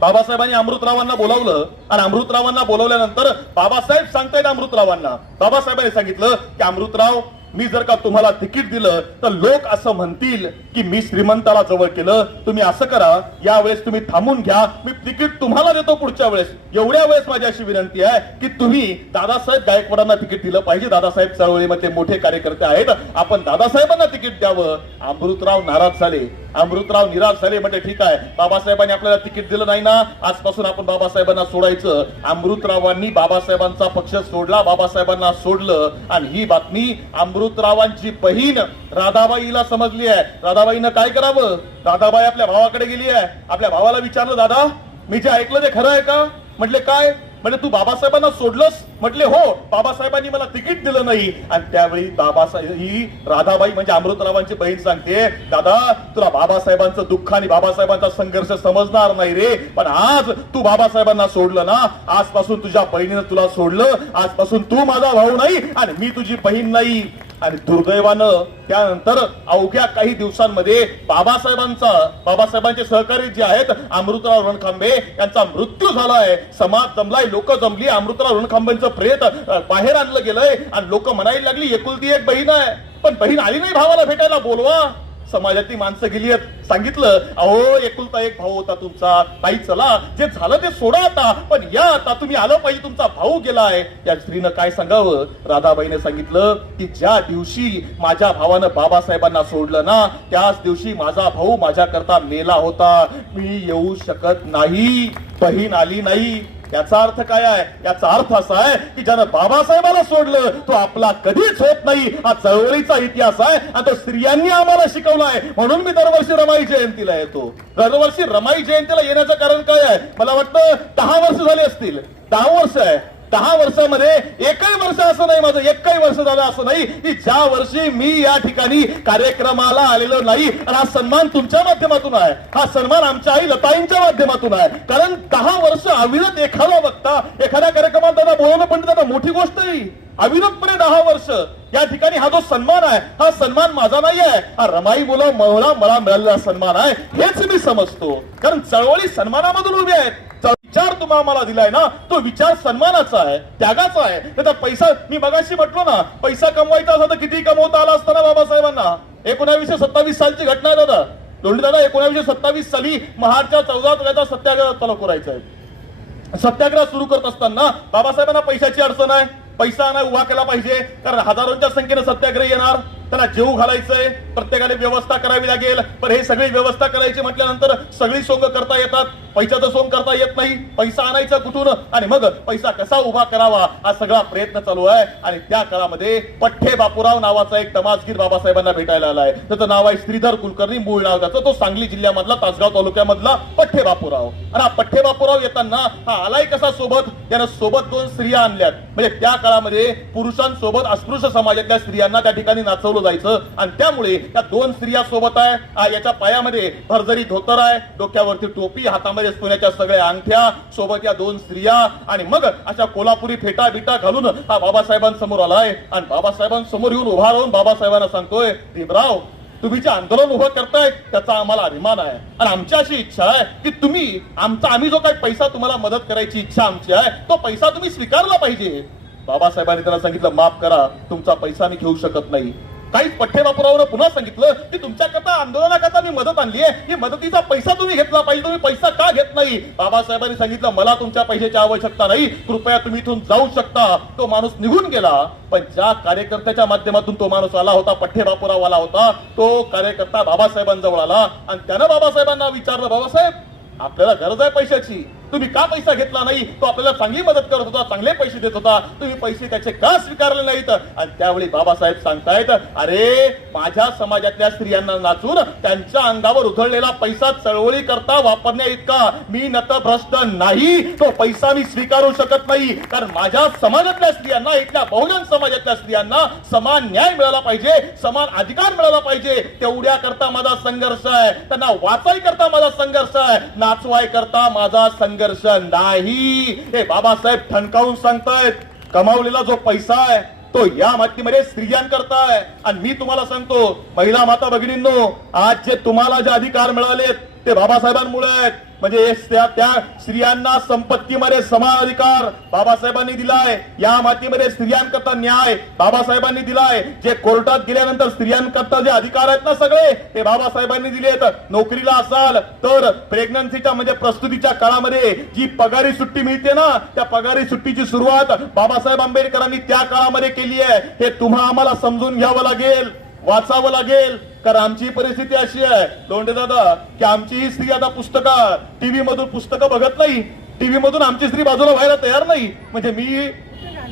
बाबासाहेबांनी अमृतरावांना बोलावलं आणि अमृतरावांना बोलावल्यानंतर बाबासाहेब सांगतायत अमृतरावांना, बाबासाहेबांनी सांगितलं की अमृतराव, मी जर का तुम्हाला तिकीट दिलं तर लोक असं म्हणतील की मी श्रीमंताला जवळ केलं. तुम्ही असं करा, यावेळेस तुम्ही थांबून घ्या, मी तिकीट तुम्हाला देतो पुढच्या वेळेस. एवढ्या वेळेस माझी अशी विनंती आहे की तुम्ही दादासाहेब गायकवाडांना तिकीट दिलं पाहिजे. दादासाहेब चळवळीमध्ये मोठे कार्यकर्ते आहेत, आपण दादासाहेबांना तिकीट द्यावं. अमृतराव नाराज झाले, अमृतराव निराश झाले. म्हणजे ठीक आहे, बाबासाहेबांनी आपल्याला तिकीट दिलं नाही ना, आजपासून आपण बाबासाहेबांना सोडायचं. अमृतरावांनी बाबासाहेबांचा पक्ष सोडला, बाबासाहेबांना सोडलं. आणि ही बातमी अमृतरावांची बहीण राधाबाईला समजली आहे. राधाबाईनं काय करावं? राधाबाई आपल्या भावाकडे गेली आहे. आपल्या भावाला विचारलं, दादा मी जे ऐकलं ते खरं आहे का? म्हटले काय? म्हणजे तू बाबासाहेबांना सोडलंस? म्हटले हो, बाबासाहेबांनी मला तिकीट दिलं नाही. आणि त्यावेळी ही राधाबाई म्हणजे अमृतरावांची बहीण सांगते, दादा तुला बाबासाहेबांचं दुःख आणि बाबासाहेबांचा संघर्ष समजणार नाही रे, पण आज तू बाबासाहेबांना सोडलं ना, आजपासून तुझ्या बहिणीनं तुला सोडलं, आजपासून तू माझा भाऊ नाही आणि मी तुझी बहीण नाही. आणि दुर्दैवानं त्यानंतर अवघ्या काही दिवसांमध्ये बाबासाहेबांचे सहकारी जे आहेत अमृतराव रणखांबे यांचा मृत्यू झालाय. समाज जमलाय, लोक जमली, अमृतराव रणखांबेंचं प्रेत बाहेर आणलं गेलंय आणि लोक म्हणायला लागली एकुलती एक बहीण आहे, पण बहीण आली नाही भावाला भेटायला, बोलवा. समाजातली माणसं गेली आहेत, सांगितलं अहो एकुलता एक भाऊ होता तुमचा, ताई चला जे झालं ते सोडा आता, पण या आता तुम्ही आलं पाहिजे, तुमचा भाऊ गेलाय. या स्त्रीनं काय सांगावं? राधाबाईने सांगितलं की ज्या दिवशी माझ्या भावानं बाबासाहेबांना सोडलं ना, त्याच दिवशी माझा भाऊ माझ्याकरता मेला होता, मी येऊ शकत नाही, बहीण आली नाही. याचा अर्थ काय आहे? याचा अर्थ असा आहे की ज्यानं बाबासाहेबाला सोडलं तो आपला कधीच होत नाही. हा चळवळीचा इतिहास आहे आणि तो स्त्रियांनी आम्हाला शिकवलाय. म्हणून मी दरवर्षी रमाई जयंतीला येतो. दरवर्षी रमाई जयंतीला येण्याचं कारण काय आहे? मला वाटतं 10 वर्ष झाली असतील, 10 वर्ष आहे. 10 वर्षामध्ये एकही वर्ष असं नाही, माझं एकही वर्ष झालं असं नाही की ज्या वर्षी मी या ठिकाणी कार्यक्रमाला आलेलो नाही. आणि हा सन्मान तुमच्या माध्यमातून आहे, हा सन्मान आमच्या आई लताईंच्या माध्यमातून आहे. कारण 10 वर्ष अविरत एखादा वक्ता एखाद्या कार्यक्रमात दादा बोलवणं पण दादा मोठी गोष्ट नाही. अविरतपणे 10 वर्ष या ठिकाणी हा जो सन्मान आहे, हा सन्मान माझा नाही आहे, हा रमाई मुलं मला मिळालेला सन्मान आहे हेच मी समजतो. कारण चळवळी सन्मानामधून उभी आहेत. विचार तुम्हा आम्हाला दिलाय ना, तो विचार सन्मानाचा आहे, त्यागाचा आहे. त्याचा पैसा मी मगाशी म्हटलो ना, पैसा कमवायचा असता तर किती कमवता आला असताना बाबासाहेबांना. 1927 सालची घटना आहे दादा लोंढे दादा. 1927 साली महाडच्या 14 तोळ्याचा सत्याग्रह चालू करायचा आहे. सत्याग्रह सुरू करत असताना बाबासाहेबांना पैशाची अडचण आहे. पैसा नाही उभा केला पाहिजे, कारण हजारोंच्या संख्येने सत्याग्रह येणार, त्यांना जेव घालायचंय, प्रत्येकाने व्यवस्था करावी लागेल. पण हे सगळी व्यवस्था करायची म्हटल्यानंतर सगळी सोंग करता येतात, पैशाचं सोंग करता येत नाही. पैसा आणायचा कुठून आणि मग पैसा कसा उभा करावा हा सगळा प्रयत्न चालू आहे. आणि त्या काळामध्ये पठ्ठे बापूराव नावाचा एक तमासगीर बाबासाहेबांना भेटायला आलाय. त्याचं नाव आहे श्रीधर कुलकर्णी, मूळ नाव त्याचं. तो सांगली जिल्ह्यामधला तासगाव तालुक्यामधला पठ्ठे बापूराव. आणि हा पठ्ठे बापूराव येताना हा आलाय कसा सोबत, त्यानं सोबत 2 स्त्रिया आणल्यात. म्हणजे त्या काळामध्ये पुरुषांसोबत अस्पृश्य समाजातल्या स्त्रियांना त्या ठिकाणी नाचवलं जायचं. आणि त्यामुळे त्या 2 स्त्रिया सोबत आहे. याच्या पायामध्ये भरजरी धोतर आहे, डोक्यावरती टोपी, हातामध्ये सोन्याच्या सगळ्या अंगठ्या, सोबत या 2 स्त्रिया. आणि मग अशा कोल्हापुरी फेटा बिटा घालून हा बाबासाहेबांसमोर आलाय. आणि बाबासाहेबांसमोर येऊन उभा राहून बाबासाहेबांना सांगतोय, भीमराव तुम्ही जे आंदोलन उभं करताय त्याचा आम्हाला अभिमान आहे. आणि आमची अशी इच्छा आहे की तुम्ही आम्ही जो काही पैसा तुम्हाला मदत करायची इच्छा आमची आहे, तो पैसा तुम्ही स्वीकारला पाहिजे. बाबासाहेबांनी त्याला सांगितलं, माफ करा, तुमचा पैसा मी घेऊ शकत नाही. काहीच पठ्ठे बापूरावनं पुन्हा सांगितलं की तुमच्याकरता आंदोलनाकरता मी मदत आणली आहे, ही मदतीचा पैसा तुम्ही घेतला पाहिजे, तुम्ही पैसा का घेत नाही. बाबासाहेबांनी सांगितलं, मला तुमच्या पैशाची आवश्यकता नाही, कृपया तुम्ही इथून जाऊ शकता. तो माणूस निघून गेला. पण ज्या कार्यकर्त्याच्या माध्यमातून तो माणूस आला होता, पठ्ठे बापूराव आला होता, तो कार्यकर्ता बाबासाहेबांजवळ आला आणि त्यानं बाबासाहेबांना विचारलं, बाबासाहेब आपल्याला गरज आहे पैशाची, तुम्ही का पैसा घेतला नाही. तो आपल्याला चांगली मदत करत होता, चांगले पैसे देत होता, तुम्ही पैसे त्याचे का स्वीकारले नाहीत. आणि त्यावेळी बाबासाहेब सांगतायत, अरे माझ्या समाजातल्या स्त्रियांना नाचून त्यांच्या अंगावर उधळलेला पैसा चळवळी करता वापरण्या इतका मी नतभ्रष्ट नाही, तो पैसा मी स्वीकारू शकत नाही. कारण माझ्या समाजातल्या स्त्रियांना, इथल्या बहुजन समाजातल्या स्त्रियांना समान न्याय मिळाला पाहिजे, समान अधिकार मिळाला पाहिजे. तेवढ्या करता माझा संघर्ष आहे, त्यांना वाचाय करता माझा संघर्ष आहे, नाचवाय करता माझा संघर्ष नाही. हे बाबासाहेब ठणकावून सांगतायत. कमावलेला जो पैसा आहे तो या मातीमध्ये स्त्रियांकरता आहे. आणि मी तुम्हाला सांगतो, महिला माता भगिनींनो, आज जे तुम्हाला जे अधिकार मिळालेत ते बाबासाहेबांमुळे आहेत. म्हणजे त्या स्त्रियांना संपत्तीमध्ये समान अधिकार बाबासाहेबांनी दिलाय. या मातीमध्ये स्त्रियांकरता न्याय बाबासाहेबांनी दिलाय. जे कोर्टात गेल्यानंतर स्त्रियांकरता जे अधिकार आहेत ना सगळे, ते बाबासाहेबांनी दिलेत. नोकरीला असाल तर प्रेग्नन्सीच्या म्हणजे प्रस्तुतीच्या काळामध्ये जी पगारी सुट्टी मिळते ना, त्या पगारी सुट्टीची सुरुवात बाबासाहेब आंबेडकरांनी त्या काळामध्ये केली आहे. हे तुम्हा आम्हाला समजून घ्यावं लागेल, वाचावं लागेल. कारण आमची परिस्थिती अशी आहे लोंढे दादा की आमची ही स्त्री आता पुस्तकं टीव्ही मधून पुस्तकं बघत नाही, टीव्ही मधून आमची स्त्री बाजूला व्हायला तयार नाही. म्हणजे मी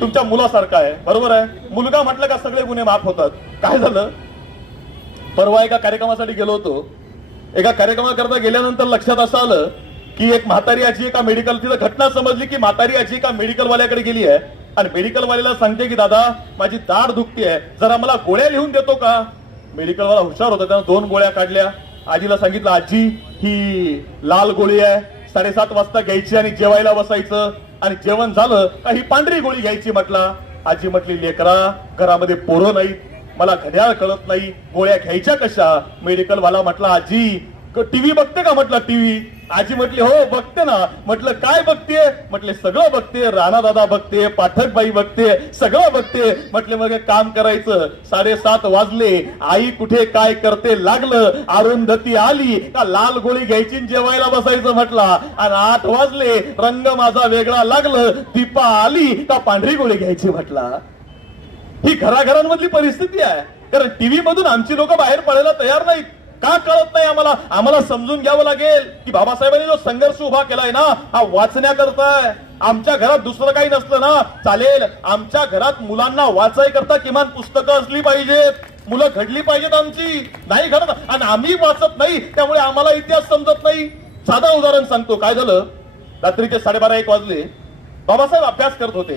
तुमच्या मुलासारखा आहे, बरोबर आहे. मुलगा म्हटलं का सगळे गुन्हे माफ होतात. काय झालं, परवा एका कार्यक्रमासाठी गेलो होतो. एका कार्यक्रमाकरता गेल्यानंतर लक्षात असं आलं की एक म्हातारी आजी एका मेडिकल, तिथं घटना समजली की म्हातारी आजी एका मेडिकलवाल्याकडे गेली आहे आणि मेडिकलवाल्याला सांगते की दादा माझी दाढ दुखते आहे, जरा मला गोळ्या लिहून देतो का. मेडिकलवाला हुशार होता, त्यानं 2 गोळ्या काढल्या. आजीला सांगितलं, आजी ही लाल गोळी आहे, 7:30 वाजता घ्यायची आणि जेवायला बसायचं, आणि जेवण झालं का ही पांढरी गोळी घ्यायची. म्हटला आजी म्हटली, लेकरा घरामध्ये पोरं नाहीत, मला घड्याळ कळत नाही, गोळ्या घ्यायच्या कशा. मेडिकलवाला म्हटला, आजी टीव्ही बघते का. म्हटलं टीव्ही. आजी म्हटली, हो बघते ना. म्हटलं काय बघते. म्हटले सगळं बघते, राणा दादा बघते, पाठकबाई बघते, सगळं बघते. म्हटले मग एक काम करायचं, 7:30 वाजले, आई कुठे काय करते लागलं, अरुंधती आली का लाल गोळी घ्यायची जेवायला बसायचं. म्हटला आणि 8 वाजले, रंग माझा वेगळा लागलं, दीपा आली का पांढरी गोळी घ्यायची. म्हटला ही घराघरांमधली परिस्थिती आहे. कारण टीव्ही मधून आमची लोक बाहेर पडायला तयार नाहीत. का कळत नाही आम्हाला समजून घ्यावं लागेल की बाबासाहेबांनी जो संघर्ष उभा केलाय ना, हा वाचण्याकरता आहे. आमच्या घरात दुसरं काही नसलं ना चालेल, आमच्या घरात मुलांना वाचाय करता किमान पुस्तकं असली पाहिजेत, मुलं घडली पाहिजेत आमची. नाही घडत आणि आम्ही वाचत नाही, त्यामुळे आम्हाला इतिहास समजत नाही. साधं उदाहरण सांगतो. काय झालं, रात्रीचे 12:30-1 वाजले, बाबासाहेब अभ्यास करत होते.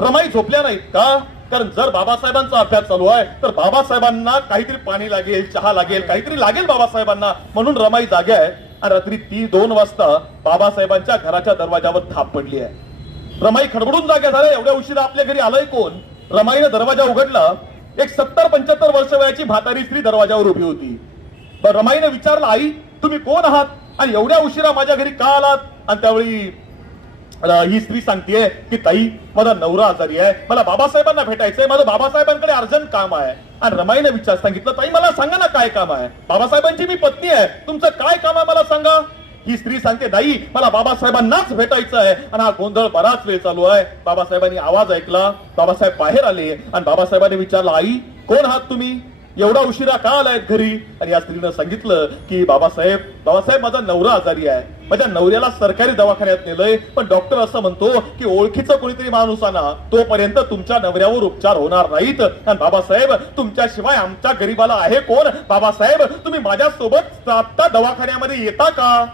रमाई झोपल्या नाहीत का? कारण जर बाबासाहेबांचा अभ्यास चालू आहे तर बाबासाहेबांना काहीतरी पाणी लागेल, चहा लागेल, काहीतरी लागेल बाबासाहेबांना, म्हणून रमाई जाग्या आहे. आणि रात्री 2 वाजता बाबासाहेबांच्या घराच्या दरवाजावर थाप पडली आहे. रमाई खडबडून जाग्या झाल्या. एवढ्या उशिरा आपल्या घरी आलंय कोण? रमाईने दरवाजा उघडला. एक 70-75 वर्ष वयाची म्हातारी स्त्री दरवाजावर उभी होती. रमाईने विचारलं, आई तुम्ही कोण आहात आणि एवढ्या उशिरा माझ्या घरी का आलात? आणि त्यावेळी ही स्त्री सांगतेय की ताई माझा नवरा आजारी आहे, मला बाबासाहेबांना भेटायचंय, माझं बाबासाहेबांकडे अर्जंट काम आहे. आणि रमाईने सांगितलं, ताई मला सांगा ना काय काम आहे? बाबासाहेबांची मी पत्नी आहे, तुमचं काय काम आहे मला सांगा. ही स्त्री सांगते, दाई मला बाबासाहेबांनाच भेटायचं आहे. आणि हा गोंधळ बराच वेळ चालू आहे. बाबासाहेबांनी आवाज ऐकला. बाबासाहेब बाहेर आले आणि बाबासाहेबांनी विचारलं, आई कोण आहात तुम्ही? एवढा उशिरा का आलायत घरी? आणि या स्त्रीनं सांगितलं की बाबासाहेब माझा नवरा आजारी आहे, माझ्या नवऱ्याला सरकारी दवाखान्यात नेलंय, पण डॉक्टर असं म्हणतो की ओळखीचं कोणीतरी माणूस आणा, तोपर्यंत तुमच्या नवऱ्यावर उपचार होणार नाहीत. आणि बाबासाहेब तुमच्याशिवाय आमच्या गरीबाला आहे कोण? बाबासाहेब तुम्ही माझ्यासोबत आता दवाखान्यामध्ये येता का?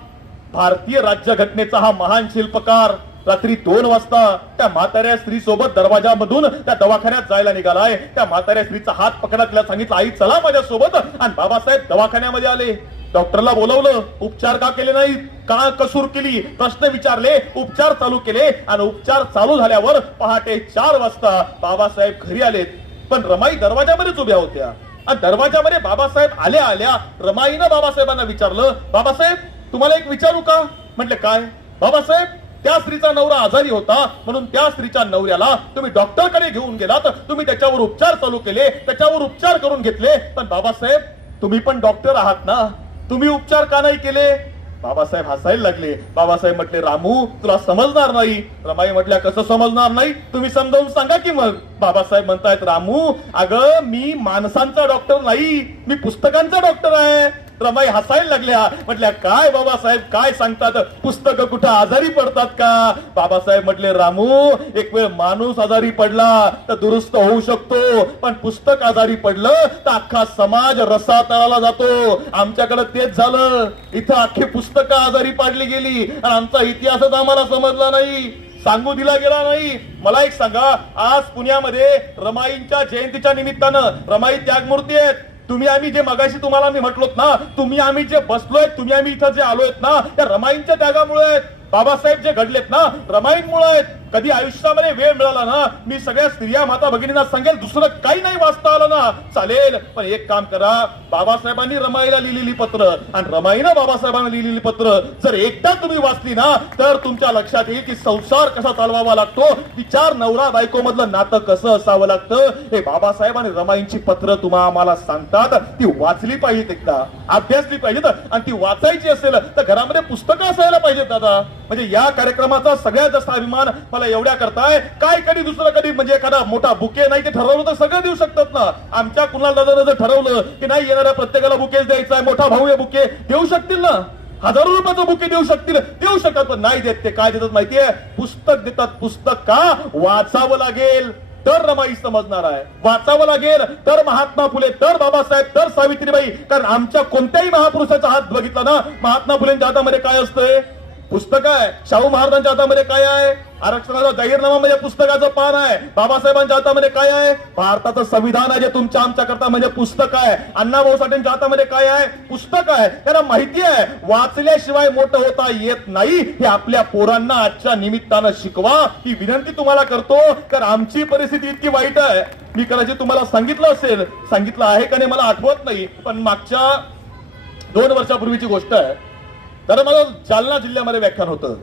भारतीय राज्यघटनेचा हा महान शिल्पकार रात्री 2 वाजता त्या म्हाताऱ्या स्त्री सोबत दरवाजामधून त्या दवाखान्यात जायला निघालाय. त्या म्हाताऱ्या स्त्रीचा हात पकडत तिला सांगितलं, आई चला माझ्या सोबत. आणि बाबासाहेब दवाखान्यामध्ये आले. डॉक्टरला बोलवलं. उपचार का केले नाहीत? का कसूर केली? प्रश्न विचारले, उपचार चालू केले. आणि उपचार चालू झाल्यावर पहाटे 4 वाजता बाबासाहेब घरी आलेत. पण रमाई दरवाजामध्येच उभ्या होत्या. आणि दरवाजामध्ये बाबासाहेब आल्या रमाईनं बाबासाहेबांना विचारलं, बाबासाहेब तुम्हाला एक विचारू का? म्हटले काय? बाबासाहेब त्या स्त्रीचा नवरा आजारी होता म्हणून त्या स्त्रीच्या नवऱ्याला तुम्ही डॉक्टरकडे घेऊन गेलात, तुम्ही त्याच्यावर उपचार चालू केले, त्याच्यावर उपचार करून घेतले. पण बाबासाहेब तुम्ही पण डॉक्टर आहात ना, तुम्ही उपचार का नाही केले? बाबासाहेब हसायला लागले. बाबासाहेब म्हटले, रामू तुला समजणार नाही. रमाई म्हटल्या, कसं समजणार नाही? तुम्ही समजावून सांगा की मग. बाबासाहेब म्हणतायत, रामू अगं मी माणसांचा डॉक्टर नाही, मी पुस्तकांचा डॉक्टर आहे. रमाई हसायला लागल्या. म्हटल्या, काय बाबासाहेब काय सांगतात? पुस्तकं कुठं आजारी पडतात का? बाबासाहेब म्हटले, रामू एक वेळ माणूस आजारी पडला तर दुरुस्त होऊ शकतो, पण पुस्तक आजारी पडलं तर अख्खा समाज रसातळाला जातो. आमच्याकडे तेच झालं. इथं अख्खी पुस्तकं आजारी पाडली गेली आणि आमचा इतिहासच आम्हाला समजला नाही, सांगू दिला गेला नाही. मला एक सांगा, आज पुण्यामध्ये रमाईंच्या जयंतीच्या निमित्तानं रमाई त्यागमूर्ती आहेत. तुम्ही आम्ही जे मगाशी तुम्हाला मी म्हटलोत ना, तुम्ही आम्ही जे बसलोय, तुम्ही आम्ही इथं जे आलोयत ना, त्या रमाईंच्या त्यागामुळे आहेत. बाबासाहेब जे घडलेत ना रमाईंमुळे आहेत. कधी आयुष्यामध्ये वेळ मिळाला ना, मी सगळ्या स्त्रिया माता भगिनींना सांगेल, दुसरं काही नाही वाचता आलं ना चालेल, पण एक काम करा, बाबासाहेबांनी रमाईला लिहिलेली पत्र आणि रमाईनं बाबासाहेबांना लिहिलेली पत्र जर एकदा तुम्ही वाचली ना, तर तुमच्या लक्षात येईल की संसार कसा चालवावा लागतो, विचार नवरा बायको मधलं नातं कसं असावं लागतं. हे बाबासाहेब आणि रमाईंची पत्र तुम्हा आम्हाला सांगतात. ती वाचली पाहिजेत, एकदा अभ्यासली पाहिजेत. आणि ती वाचायची असेल तर घरामध्ये पुस्तकं असायला पाहिजेत दादा. म्हणजे या कार्यक्रमाचा सगळ्यात जास्त अभिमान मला एवढ्या करताय. काय कधी दुसरं कधी म्हणजे एखादा मोठा बुके नाही ते ठरवलं तर सगळं देऊ शकतात ना. आमच्या कुणाल दादानं जर ठरवलं की नाही येणाऱ्या प्रत्येकाला बुकेच द्यायचा आहे, मोठा भाऊ हे बुके देऊ शकतील ना, हजारो रुपयाचं बुके देऊ शकतील, देऊ शकतात. पण नाही देत. ते काय देतात माहितीये? पुस्तक देतात. पुस्तक का? वाचावं लागेल तर रमाई समजणार आहे, वाचावं लागेल तर महात्मा फुले, तर बाबासाहेब, तर सावित्रीबाई. कारण आमच्या कोणत्याही महापुरुषाचा हात बघितला ना, महात्मा फुलेंच्या हातामध्ये काय असतंय? पुस्तक आहे. शाहू महाराजांच्या हातामध्ये काय आहे? आरक्षणाचा जाहीरनामा म्हणजे पुस्तकाचं पान आहे. बाबासाहेबांच्या हातामध्ये काय आहे? भारताचं संविधान आहे, जे तुमच्या आमच्या करता म्हणजे पुस्तक आहे. अण्णाभाऊ साठेंच्या हातामध्ये काय आहे? पुस्तक आहे. त्यांना माहिती आहे वाचल्याशिवाय मोठं होता येत नाही. हे आपल्या पोरांना आजच्या निमित्तानं शिकवा ही विनंती तुम्हाला करतो. कारण आमची परिस्थिती इतकी वाईट आहे. मी कदाचित तुम्हाला सांगितलं असेल, सांगितलं आहे का नाही मला आठवत नाही, पण मागच्या 2 वर्षापूर्वीची गोष्ट आहे. तर मला जालना जिल्ह्यामध्ये व्याख्यान होतं,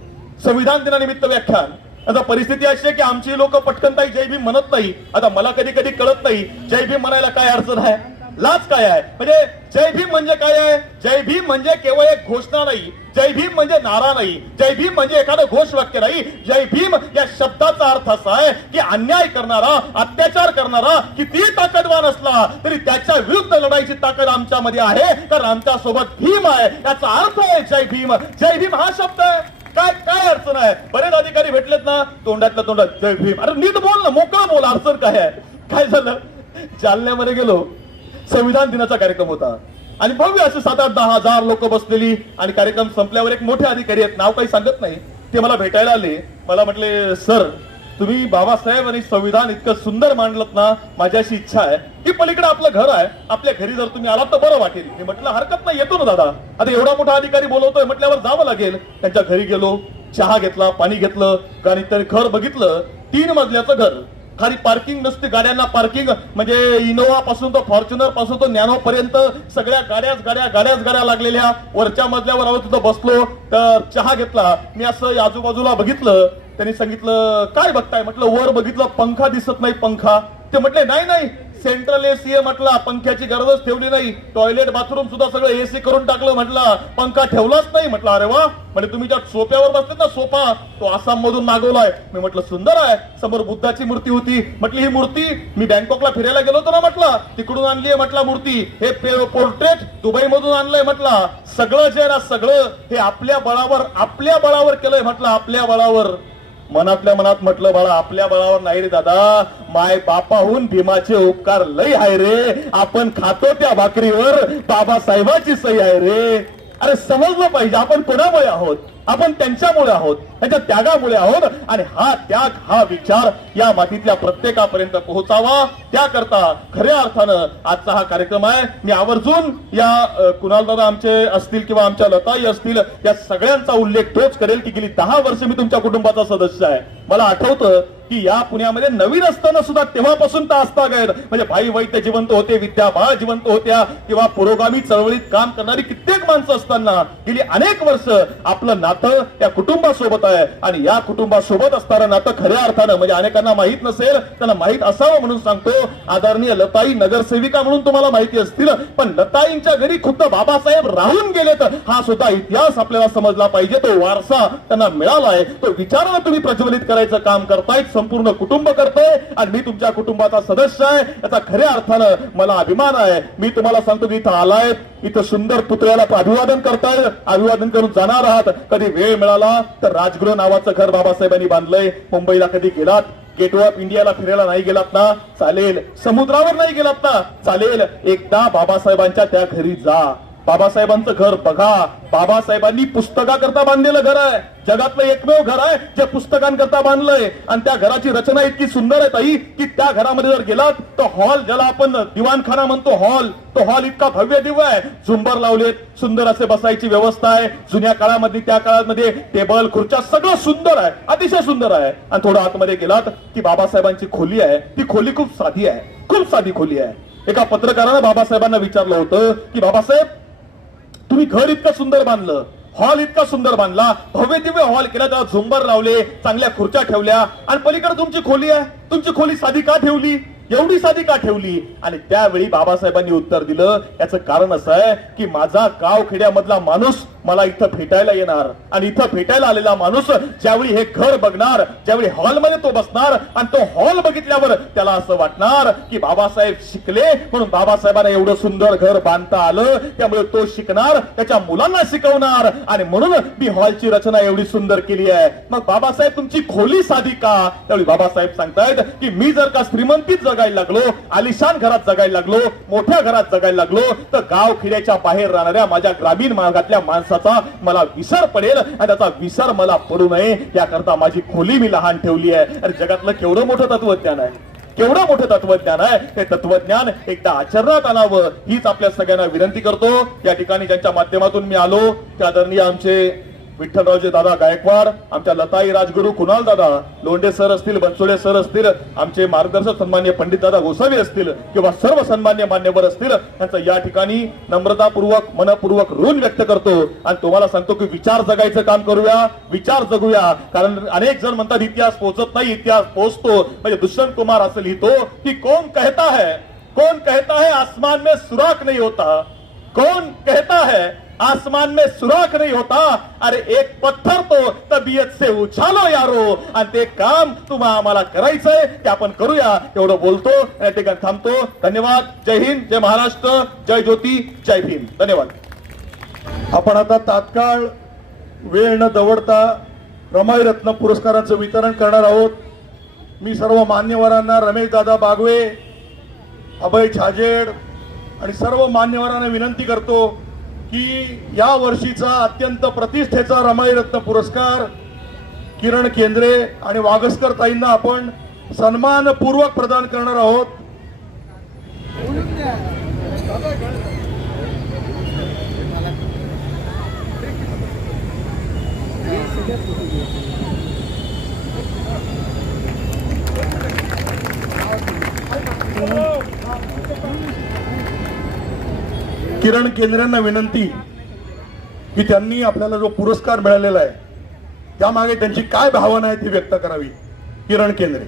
संविधान दिनानिमित्त व्याख्यान. आता परिस्थिती अशी आहे की आमची लोक पटकन काही जय भीम म्हणत नाही. आता मला कधी कधी कळत नाही जय भीम म्हणायला काय अडचण आहे, लाज काय आहे. म्हणजे जय भीम म्हणजे काय आहे? जय भीम म्हणजे केवळ एक घोषणा नाही, जय भीम म्हणजे नारा नाही, जय भीम म्हणजे एखादं घोष वाक्य नाही. जय भीम या शब्दाचा अर्थ असा आहे की अन्याय करणारा, अत्याचार करणारा कितीही ताकदवान असला तरी त्याच्या विरुद्ध लढायची ताकद आमच्यामध्ये आहे, कारण आमच्या सोबत भीम आहे. याचा अर्थ आहे जय भीम. जय भीम हा शब्द आहे. काय काय अडचण आहे? बरेच अधिकारी भेटलेत ना, तोंडातल्या तोंडात जय भीम. अरे नीट बोल ना, मोकळं बोल, अडचण काय आहे? काय झालं? जालन्यामध्ये गेलो, संविधान दिनाचा कार्यक्रम होता आणि भव्य असे 7-8-10 हजार लोक बसलेली. आणि कार्यक्रम संपल्यावर एक मोठे अधिकारी आहेत, नाव काही सांगत नाही, ते मला भेटायला आले. मला म्हटले, सर तुम्ही बाबासाहेब आणि संविधान इतकं सुंदर मांडलत ना, माझी अशी इच्छा आहे की पलीकडे आपलं घर आहे, आपल्या घरी जर तुम्ही आलात तर बरं वाटेल. मी म्हटलं हरकत नाही, येतो ना दादा. आता एवढा मोठा अधिकारी बोलवतोय म्हटल्यावर जावं लागेल. त्यांच्या घरी गेलो, चहा घेतला, पाणी घेतलं, आणि त्यांनी घर बघितलं. 3 मजल्याचं घर, खाली पार्किंग नसते, गाड्यांना पार्किंग म्हणजे इनोवा पासून तो फॉर्च्युनर पासून तो नॅनो पर्यंत सगळ्या गाड्याच गाड्या लागलेल्या. वरच्या मजल्यावर आलो, तिथं बसलो, तर चहा घेतला. मी असं आजूबाजूला बघितलं. त्यांनी सांगितलं, काय बघताय? म्हटलं वर बघितलं, पंखा दिसत नाही. पंखा? ते म्हटले नाही सेंट्रल एसी आहे. म्हटलं पंख्याची गरजच ठेवली नाही, टॉयलेट बाथरूम सुद्धा सगळं एसी करून टाकलं. म्हटलं पंखा ठेवलाच नाही. म्हटलं अरे वा, म्हणजे तुम्ही ज्या सोप्यावर बसलेत ना, सोफा तो आसाम मधून मागवलाय. मी म्हटलं सुंदर आहे. समोर बुद्धाची मूर्ती होती. म्हटली ही मूर्ती मी बँकॉकला फिरायला गेलो होतो ना, म्हटलं तिकडून आणली आहे. म्हटलं मूर्ती हे पोर्ट्रेट दुबई मधून आणलंय. म्हटलं सगळं जे आहे ना, सगळं हे आपल्या बळावर केलंय. म्हटलं आपल्या बळावर. मनातल्या मनात म्हटलं, बाळा आपल्या बळावर नाही रे दादा, माय बापाहून भीमाचे उपकार लय आहे रे. आपण खातो त्या भाकरीवर बाबासाहेबाची सही आहे रे. अरे समजलं पाहिजे, आपण कोणामुळे आहोत? आपण त्यांच्यामुळे आहोत, त्यांच्या त्यागामुळे आहोत. आणि हा त्याग, हा विचार या मातीतल्या प्रत्येकापर्यंत पोहोचावा, त्याकरता खऱ्या अर्थानं आजचा हा कार्यक्रम आहे. मी आवर्जून या कुणाल दादा आमचे असतील किंवा आमच्या लताई असतील, या सगळ्यांचा उल्लेख तोच करेल की गेली 10 वर्ष मी तुमच्या कुटुंबाचा सदस्य आहे. मला आठवतं की या पुण्यामध्ये नवीन असताना सुद्धा तेव्हापासून तर आस्थागत म्हणजे भाई वैद्य जिवंत होते, विद्याबाळ जिवंत होत्या, किंवा पुरोगामी चळवळीत काम करणारी कित्येक माणसं असताना गेली अनेक वर्ष आपलं नातं त्या कुटुंबासोबत आहे. आणि या कुटुंबासोबत असणारं नातं खऱ्या अर्थानं म्हणजे अनेकांना माहित नसेल, त्यांना माहित असावं म्हणून सांगतो. आदरणीय लताई नगरसेविका म्हणून तुम्हाला माहिती असतील, पण लताईंच्या घरी खुद्द बाबासाहेब राहून गेलेत, हा सुद्धा इतिहास आपल्याला समजला पाहिजे. तो वारसा त्यांना मिळाला आहे, तो विचारानं तुम्ही प्रज्वलित करायचं काम करतायत. संपूर्ण कुटुंब करतोय आणि मी तुमच्या कुटुंबाचा सदस्य आहे, याचा खऱ्या अर्थानं मला अभिमान आहे. मी तुम्हाला सांगतो की इथं आलाय, इथं सुंदर पुतळ्याला अभिवादन करताय, अभिवादन करून जाणार आहात. कधी वेळ मिळाला तर राजगृह नावाचं घर बाबासाहेबांनी बांधलंय. मुंबईला कधी गेलात, गेट ऑफ इंडियाला फिरायला नाही गेलात ना चालेल, समुद्रावर नाही गेलात ना चालेल, एकदा बाबासाहेबांच्या त्या घरी जा, बाबासाहेबांचं घर बघा. बाबासाहेबांनी पुस्तकाकरता बांधलेलं घर आहे, जगातलं एकमेव घर आहे जे पुस्तकांकरता बांधलंय. आणि त्या घराची रचना इतकी सुंदर आहे ताई की त्या घरामध्ये जर गेलात तर हॉल, ज्याला आपण दिवाणखाना म्हणतो, तो हॉल इतका भव्य दिव्य आहे. झुंबर लावलेत, सुंदर असे बसायची व्यवस्था आहे. जुन्या काळामध्ये, त्या काळामध्ये टेबल खुर्च्या सगळं सुंदर आहे, अतिशय सुंदर आहे. आणि थोडं आतमध्ये गेलात की बाबासाहेबांची खोली आहे. ती खोली खूप साधी आहे, खूप साधी खोली आहे. एका पत्रकारानं बाबासाहेबांना विचारलं होतं की बाबासाहेब तुम्ही घर इतकं सुंदर बांधलं, हॉल इतका सुंदर बांधला, भव्य दिव्य हॉल केला, त्याला झुंबर लावले, चांगल्या खुर्च्या ठेवल्या, आणि पलीकडे तुमची खोली आहे, तुमची खोली साधी का ठेवली, एवढी साधी का ठेवली? आणि त्यावेळी बाबासाहेबांनी उत्तर दिलं, याचं कारण असं आहे की माझा गावखेड्यामधला माणूस मला इथं भेटायला येणार, आणि इथं भेटायला आलेला माणूस ज्यावेळी हे घर बघणार, ज्यावेळी हॉलमध्ये तो बसणार आणि तो हॉल बघितल्यावर त्याला असं वाटणार की बाबासाहेब शिकले म्हणून बाबासाहेबांना एवढं सुंदर घर बांधता आलं, त्यामुळे तो शिकणार, त्याच्या मुलांना शिकवणार, आणि म्हणून मी हॉलची रचना एवढी सुंदर केली आहे. मग बाबासाहेब तुमची खोली साधी का? त्यावेळी बाबासाहेब सांगतायत की मी जर का श्रीमंतीत जगायला लागलो, आलिशान घरात जगायला लागलो, मोठ्या घरात जगायला लागलो, तर गाव खेड्याच्या बाहेर राहणाऱ्या माझ्या ग्रामीण भागातल्या माणसाचा मला विसर पडेल, आणि त्याचा विसर मला पडू नये याकरता माझी खोली मी लहान ठेवली आहे. आणि जगातलं केवढं मोठं तत्वज्ञान आहे, केवढं मोठं तत्वज्ञान आहे. हे तत्वज्ञान एकदा आचरणात आणावं हीच आपल्या सगळ्यांना विनंती करतो. या ठिकाणी ज्यांच्या माध्यमातून मी आलो त्या आदरणीय आमचे विठ्ठलरावजी दादा गायकवाड, आमच्या लताई राजगुरू कुणाल दादा लोंढे सर असतील, बनसोडे सर असतील, आमचे मार्गदर्शक सन्मान्य पंडित दादा गोसावी असतील, किंवा सर्व सन्मान्य मान्यवर असतील, त्यांचं या ठिकाणी नम्रतापूर्वक, मनपूर्वक ऋण व्यक्त करतो. आणि तुम्हाला सांगतो की विचार जगायचं काम करूया, विचार जगूया. कारण अनेक जण म्हणतात इतिहास पोहोचत नाही, इतिहास पोहोचतो. म्हणजे दुष्यंत कुमार असं लिहितो की कौन कहता है आसमान में सुराख नहीं होता, कौन कहता है आसमान में सुराख नहीं होता, अरे एक पत्थर तो तबीयत से उछालो यारो. आणि ते काम तुम्हाला आम्हाला करायचंय, ते आपण करूया. एवढं बोलतो, या ठिकाणी थांबतो. धन्यवाद. जय हिंद, जय महाराष्ट्र, जय ज्योती, जय भीम. धन्यवाद. आपण आता तात्काळ वेळ न दवडता रमाई रत्न पुरस्कारांचं वितरण करणार आहोत. मी सर्व मान्यवरांना, रमेश दादा बागवे, अभय छाजेड आणि सर्व मान्यवरांना विनंती करतो की या वर्षीचा अत्यंत प्रतिष्ठेचा रमाई रत्न पुरस्कार किरण केंद्रे आणि वागसकर ताईंना आपण सन्मानपूर्वक प्रदान करणार आहोत. किरण केंद्रेंना विनंती की त्यांनी आपल्याला जो पुरस्कार मिळालेला आहे त्यामागे त्यांची काय भावना आहे ती व्यक्त करावी. किरण केंद्रे.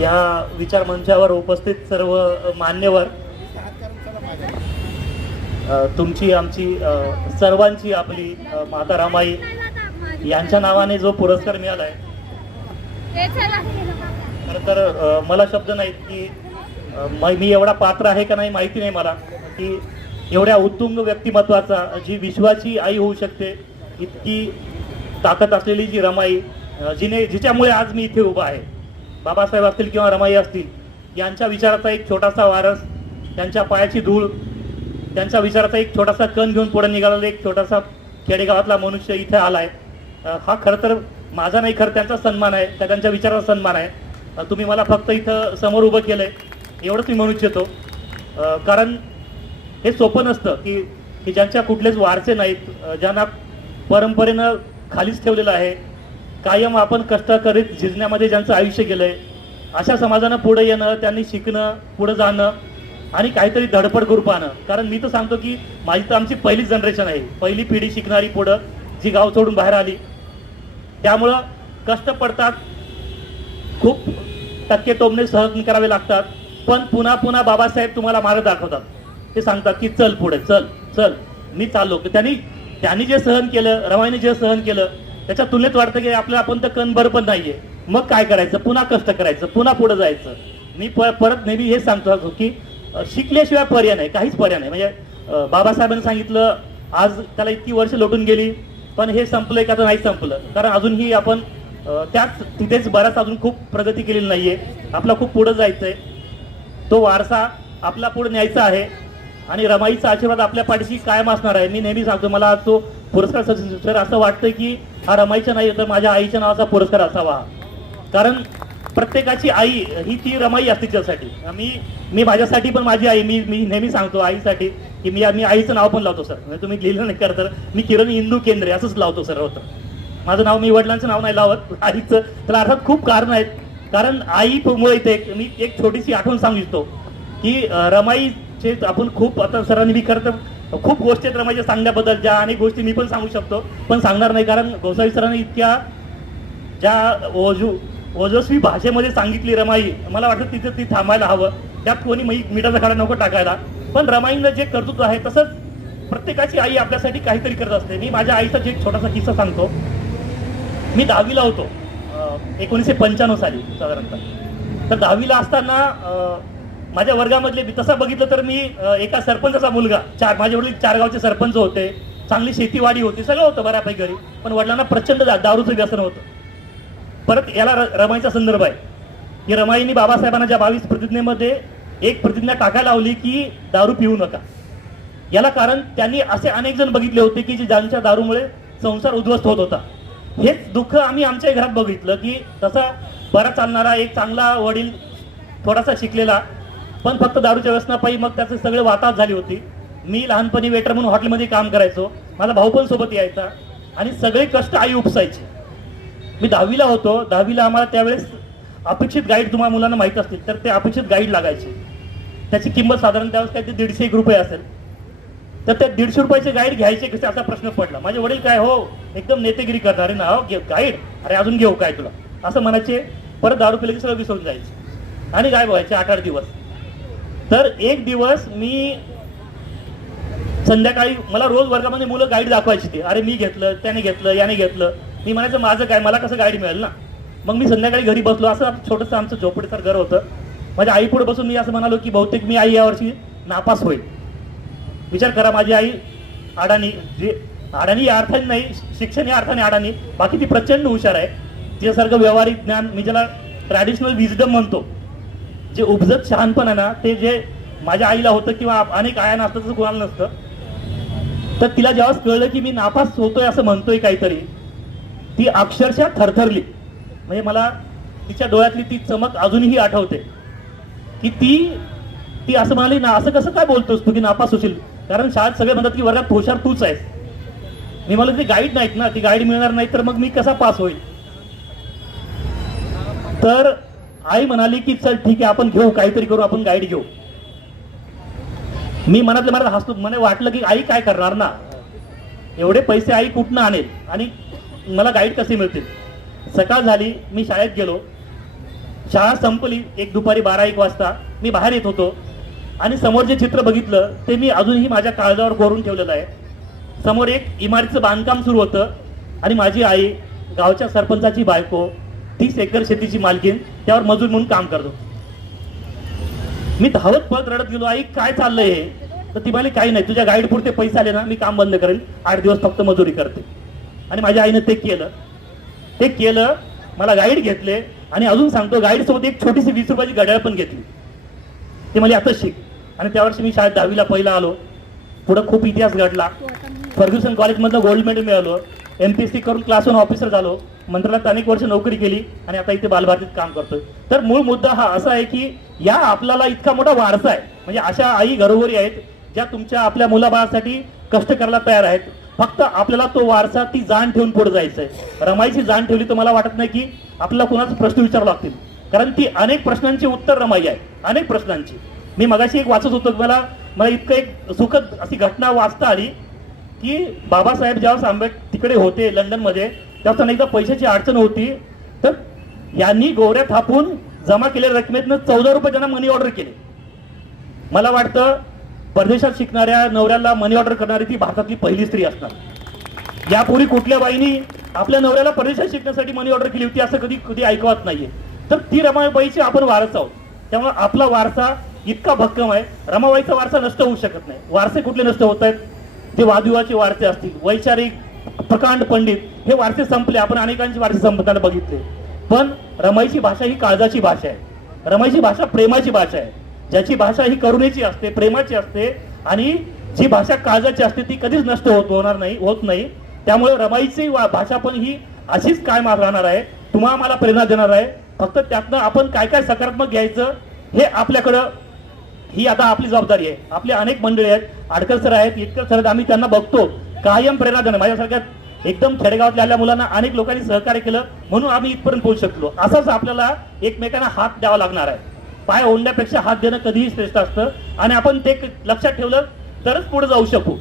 या विचार मंचावर उपस्थित सर्व मान्यवर, तुमची आमची सर्वांची आपली माता रमाई यांच्या नावाने जो पुरस्कार मिळाला आहे, खरं तर मला शब्द नाहीत की मी एवढा पात्र आहे का नाही माहिती नाही मला, की एवढ्या उत्तुंग व्यक्तिमत्वाचा, जी विश्वाची आई होऊ शकते इतकी ताकद असलेली जी रमाई, जिच्यामुळे आज मी इथे उभा आहे. बाबासाहेब असतील किंवा रमाई असतील यांच्या विचाराचा एक छोटासा वारस, त्यांच्या पायाची धूळ, त्यांच्या विचाराचा एक छोटासा कण घेऊन पुढे निघालेला एक छोटासा खेडेगावातला मनुष्य इथे आलाय. हा खरं तर माझा नाही, खरं त्यांचा सन्मान आहे, त्यांच्या विचाराचा सन्मान आहे. तुम्ही मला फक्त इथं समोर उभं केलंय एवढंच मी म्हणू इच्छितो. कारण हे सोपं नसतं की ज्यांच्या कुठलेच वारसे नाहीत, ज्यांना परंपरेनं खालीच ठेवलेलं आहे, कायम आपण कष्ट करीत झिजण्यामध्ये ज्यांचं आयुष्य गेलंय, अशा समाजानं पुढे येणं, त्यांनी शिकणं, पुढे जाणं आणि काहीतरी धडपड करू पाहणं. कारण मी तर सांगतो की माझी तर आमची पहिलीच जनरेशन आहे, पहिली पिढी शिकणारी पुढं, जी गाव सोडून बाहेर आली. त्यामुळं कष्ट पडतात, खूप टक्के टोमणे सहन करावे लागतात, पण पुन्हा पुन्हा बाबासाहेब तुम्हाला मार्ग दाखवतात. ते सांगतात की चल पुढे, चल चल, मी चाललो. त्यांनी जे सहन केलं, रमाईने जे सहन केलं, त्याच्या तुलनेत वाटतं की आपण तर कणभर पण नाहीये. मग काय करायचं, पुन्हा कष्ट करायचं, पुन्हा पुढे जायचं. मी परत नेहमी हेच सांगतो की शिकल्याशिवाय पर्याय नाही, काहीच पर्याय नाही. म्हणजे बाबासाहेबांनी सांगितलं, आज त्याला इतकी वर्ष लोटून गेली, पण हे संपलंय का तर नाही संपलं. कारण अजूनही आपण तिथेच बराच अजून खूप प्रगती केलेली नाहीये. आपला खूप पुढे जायचंय, तो वारसा आपला पुढे न्यायचा आहे आणि रमाईचा आशीर्वाद आपल्या पाठीशी कायम असणार आहे. मी नेहमी सांगतो, मला आज तो पुरस्कार सर असं वाटतं की हा रमाईच्या नाही तर माझ्या आईच्या नावाचा पुरस्कार असावा. कारण प्रत्येकाची आई ही ती रमाई असते तिच्यासाठी. मी माझ्यासाठी पण माझी आई, मी नेहमी सांगतो आईसाठी की मी आईचं नाव पण लावतो सर. म्हणजे तुम्ही लिहिलं नाही करत, मी किरण इंदू केंद्रे असंच लावतो सर. होतं माझं नाव, मी वडिलांचं नाव नाही लावत, आईचं. त्याला अर्थात खूप कारण आहेत. कारण आईमुळे इथे मी एक छोटीशी आठवण सांगू इच्छितो की रमाईचे आपण खूप, आता सरांनी मी खरं तर खूप गोष्टी आहेत रमाईच्या सांगण्याबद्दल, ज्या अनेक गोष्टी मी पण सांगू शकतो पण सांगणार नाही. कारण गोसावी सरांनी इतक्या ज्या ओजस्वी भाषेमध्ये सांगितली रमाई, मला वाटतं तिथं ती थांबायला हवं. त्यात कोणी मिठाचा खडा नको टाकायला. पण रमाईनं जे कर्तृत्व आहे तसंच प्रत्येकाची आई आपल्यासाठी काहीतरी करत असते. मी माझ्या आईचा एक छोटासा किस्सा सांगतो. मी 10वीला होतो 1995 साली साधारणतः. तर 10वीला असताना माझ्या वर्गामधले, तसं बघितलं तर मी एका सरपंचाचा मुलगा, माझे वडील 4 गावचे सरपंच होते, चांगली शेतीवाडी होती, सगळं होतं बऱ्यापैकी घरी. पण वडिलांना प्रचंड दारूचं व्यसन होतं. परत याला रमाईचा संदर्भ आहे की रमाईनी बाबासाहेबांना ज्या 22 प्रतिज्ञेमध्ये एक प्रतिज्ञा टाकायला लावली की दारू पिऊ नका. याला कारण त्यांनी असे अनेक जण बघितले होते की ज्यांच्या दारूमुळे संसार उद्ध्वस्त होत होता. हेच दुःख आम्ही आमच्या घरात बघितलं की तसा बरा चालणारा एक चांगला वडील, थोडासा शिकलेला, पण फक्त दारूच्या व्यसनापायी मग त्याचे सगळे वाताहत झाली होती. मी लहानपणी वेटर म्हणून हॉटेलमध्ये काम करायचो, माझा भाऊ पण सोबत यायचा आणि सगळे कष्ट आई उपसायची. मी 10वीला होतो. 10वीला आम्हाला त्यावेळेस अपेक्षित गाईड, तुम्हाला मुलांना माहीत असतील तर ते अपेक्षित गाईड लागायचे. त्याची किंमत साधारण त्यावेळेस काय ते 150 रुपये असेल. तर त्या 150 रुपयाचे गाईड घ्यायचे कसे असा प्रश्न पडला. माझे वडील काय हो एकदम नेतेगिरी करणार, अरे ना घे गाईड, अरे अजून घेऊ काय तुला, असं म्हणायचे. परत दारू पिले की सगळं विसरून जायचे आणि गायब व्हायचे 8-8 दिवस. तर एक दिवस मी संध्याकाळी, मला रोज वर्गामध्ये मुलं गाईड दाखवायची ती, अरे मी घेतलं, त्याने घेतलं, याने घेतलं. मी म्हणायचं माझं काय, मला कसं गाईड मिळेल ना. मग मी संध्याकाळी घरी बसलो, असं छोटंसं आमचं झोपडीसारखं घर होतं. माझ्या आई पुढे बसून मी असं म्हणालो की बहुतेक मी आई यावर्षी नापास होईल. विचार करा, माझी आई अडाणी, जे अडाणी या अर्थाने नाही, शिक्षण या अर्थाने अडाणी, बाकी ती प्रचंड हुशार आहे. तिच्यासारखं व्यावहारिक ज्ञान, मी ज्याला ट्रॅडिशनल विजडम म्हणतो, जे उपजत शहाणपण आहे ना, ते जे माझ्या आईला होतं किंवा अनेक आयांना असतं तसं कोणाला नसतं. तर तिला जेव्हा कळलं की मी नापास होतोय असं म्हणतोय काहीतरी, ती अक्षरशः थरथरली. म्हणजे मला तिच्या डोळ्यातली ती चमक अजूनही आठवते की ती असं म्हणाली ना, असं कसं काय बोलतोस तू की नापास होशील, कारण शाळेत सगळे म्हणतात की वर्गात हुशार तूच आहेस. मी मला ती गाईड नाहीत ना, ती गाईड मिळणार नाही तर मग मी कसा पास होईल. तर आई म्हणाली की चल ठीक आहे, आपण घेऊ, काहीतरी करू, आपण गाईड घेऊ. मी मनातल्या मनात हसतो. मला वाटलं की आई काय करणार ना, एवढे पैसे आई कुठनं आणेल आणि मला गाईड कसे मिळतील. सकाळ झाली, मी शाळेत गेलो. शाळा संपली, एक दुपारी 12-1 वाजता मी बाहेर येत होतो आणि समोर जे चित्र बघितलं ते मी अजूनही माझ्या काळजावर कोरून ठेवलेलं आहे. समोर एक इमारतीचं बांधकाम सुरू होतं आणि माझी आई, गावच्या सरपंचाची बायको, 30 एकर शेतीची मालकीन, त्यावर मजूर म्हणून काम करतो. मी धावत पळत रडत गेलो, आई काय चाललंय हे. तर ती म्हणाली काही नाही, तुझ्या गाईड पुरते पैसे आले ना मी काम बंद करेल, 8 दिवस फक्त मजुरी करते. आणि माझ्या आईनं ते केलं. मला गाईड घेतले आणि अजून सांगतो, गाईड सोबत एक छोटीशी 20 रुपयाची घड्याळ पण घेतली. ते मला आता शिक. आणि त्या वर्षी मी शाळेत 10वीला पहिला आलो. पुढं खूप इतिहास घडला. फर्ग्युसन कॉलेजमधनं गोल्ड मेडल मिळालो. MPSC करून क्लास 1 ऑफिसर झालो. मंत्रालयात अनेक वर्ष नोकरी केली आणि आता इथे बालभारतीत काम करतोय. तर मूळ मुद्दा हा असा आहे की या आपल्याला इतका मोठा वारसा आहे, म्हणजे अशा आई घरोघरी आहेत ज्या तुमच्या आपल्या मुलाबाळासाठी कष्ट करायला तयार आहेत. फक्त आपल्याला तो वारसा, ती जाण ठेवून पुढे जायचंय. रमाईची जाण ठेवली तर मला वाटत नाही की आपल्याला कुणाचे प्रश्न विचारावे लागतील, कारण ती अनेक प्रश्नांची उत्तर रमाई आहे, अनेक प्रश्नांची. मी मगाशी एक वाचत होतो, मला इतकं एक सुखद अशी घटना वाचता आली की बाबासाहेब जेव्हा तिकडे होते लंडनमध्ये, तेव्हा त्यांना एकदा पैशाची अडचण होती. तर यांनी गोऱ्या थापून जमा केलेल्या रकमेतनं 14 रुपये त्यांना मनी ऑर्डर केले. मला वाटतं परदेशात शिकणाऱ्या नवऱ्याला मनी ऑर्डर करणारी ती भारतातली पहिली स्त्री असणार. यापूर्वी कुठल्या बाईनी आपल्या नवऱ्याला परदेशात शिकण्यासाठी मनी ऑर्डर केली होती असं कधी ऐकवत नाहीये. तर ती रमाबाईची आपण वारस आहोत. त्यामुळे आपला वारसा इतका भक्कम आहे. रमाबाईचा वारसा नष्ट होऊ शकत नाही. वारसे कुठले नष्ट होत आहेत, ते वादविवादाचे वारसे असतील, वैचारिक प्रकांड पंडित, हे वारसे संपले. आपण अनेकांची वारसे संपताना बघितले. पण रमाईची भाषा ही काळजाची भाषा आहे. रमाईची भाषा प्रेमाची भाषा आहे. ज्याची भाषा ही करुणेची असते, प्रेमाची असते, आणि जी भाषा काळजाची असते ती कधीच नष्ट होत नाही. त्यामुळे रमाईची भाषा पण ही अशीच कायम राहणार आहे. तुम्हाला मला प्रेरणा देणार आहे. फक्त त्यातनं आपण काय काय सकारात्मक घ्यायचं हे आपल्याकडं, ही आता आपली जबाबदारी आहे. आपले अनेक मंडळी आहेत, आडकर सर आहेत, इतकर सर आहेत, आम्ही त्यांना बघतो कायम प्रेरणा देणं. माझ्यासारख्या एकदम खेडेगावातल्या आल्या मुलांना अनेक लोकांनी सहकार्य केलं म्हणून आम्ही इथपर्यंत पोहोचू शकलो. असंच आपल्याला एकमेकांना हात द्यावा लागणार आहे. पाय ओढण्यापेक्षा हात देणं कधीही श्रेष्ठ असतं आणि आपण ते लक्षात ठेवलं तरच पुढे जाऊ शकू.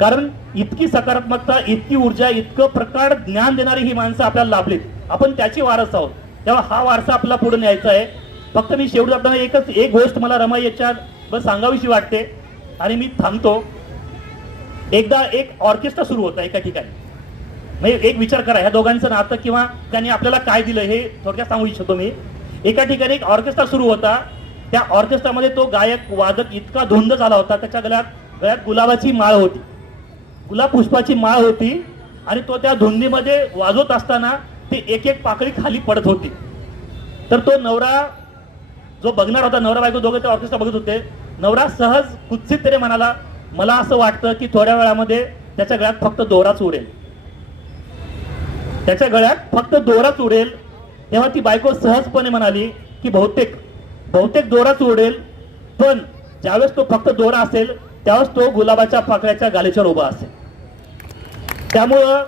कारण इतकी सकारात्मकता, इतकी ऊर्जा, इतकं प्रकार ज्ञान देणारी ही माणसं आपल्याला लाभलीत. आपण त्याची वारस आहोत. तेव्हा हा वारसा आपला पुढे न्यायचा आहे. फक्त मी शेवटी आपल्याला एक गोष्ट मला रमाई याच्यात बस सांगावीशी वाटते आणि मी थांबतो. एकदा एक ऑर्केस्ट्रा सुरू होता एका ठिकाणी. म्हणजे एक विचार करा, ह्या दोघांचं नातं किंवा त्यांनी आपल्याला काय दिलं हे थोडक्यात सांगू इच्छितो मी. एका ठिकाणी एक ऑर्केस्ट्रा सुरू होता. त्या ऑर्केस्ट्रामध्ये तो गायक वादक इतका धुंद झाला होता, त्याच्या गळ्यात गुलाबाची माळ होती, गुलाब पुष्पाची माळ होती, आणि तो त्या धुंदीमध्ये वाजवत असताना ते एक एक पाकळी खाली पडत होती. तर तो नवरा जो बघणार होता, नवरा बायको दोघे ते ऑर्केस्ट्रा बघत होते. नवरा सहज कुत्सितपणे म्हणाला, मला असं वाटतं की थोड्या वेळामध्ये त्याच्या गळ्यात फक्त दोराच उडेल, त्याच्या गळ्यात फक्त दोराच उडेल. तेव्हा ती बायको सहजपणे म्हणाली की बहुतेक दोराच उडेल, पण ज्यावेळेस तो फक्त दोरा असेल त्यावेळेस तो गुलाबाच्या पाकळ्याच्या गालीच्यावर उभा असेल. त्यामुळं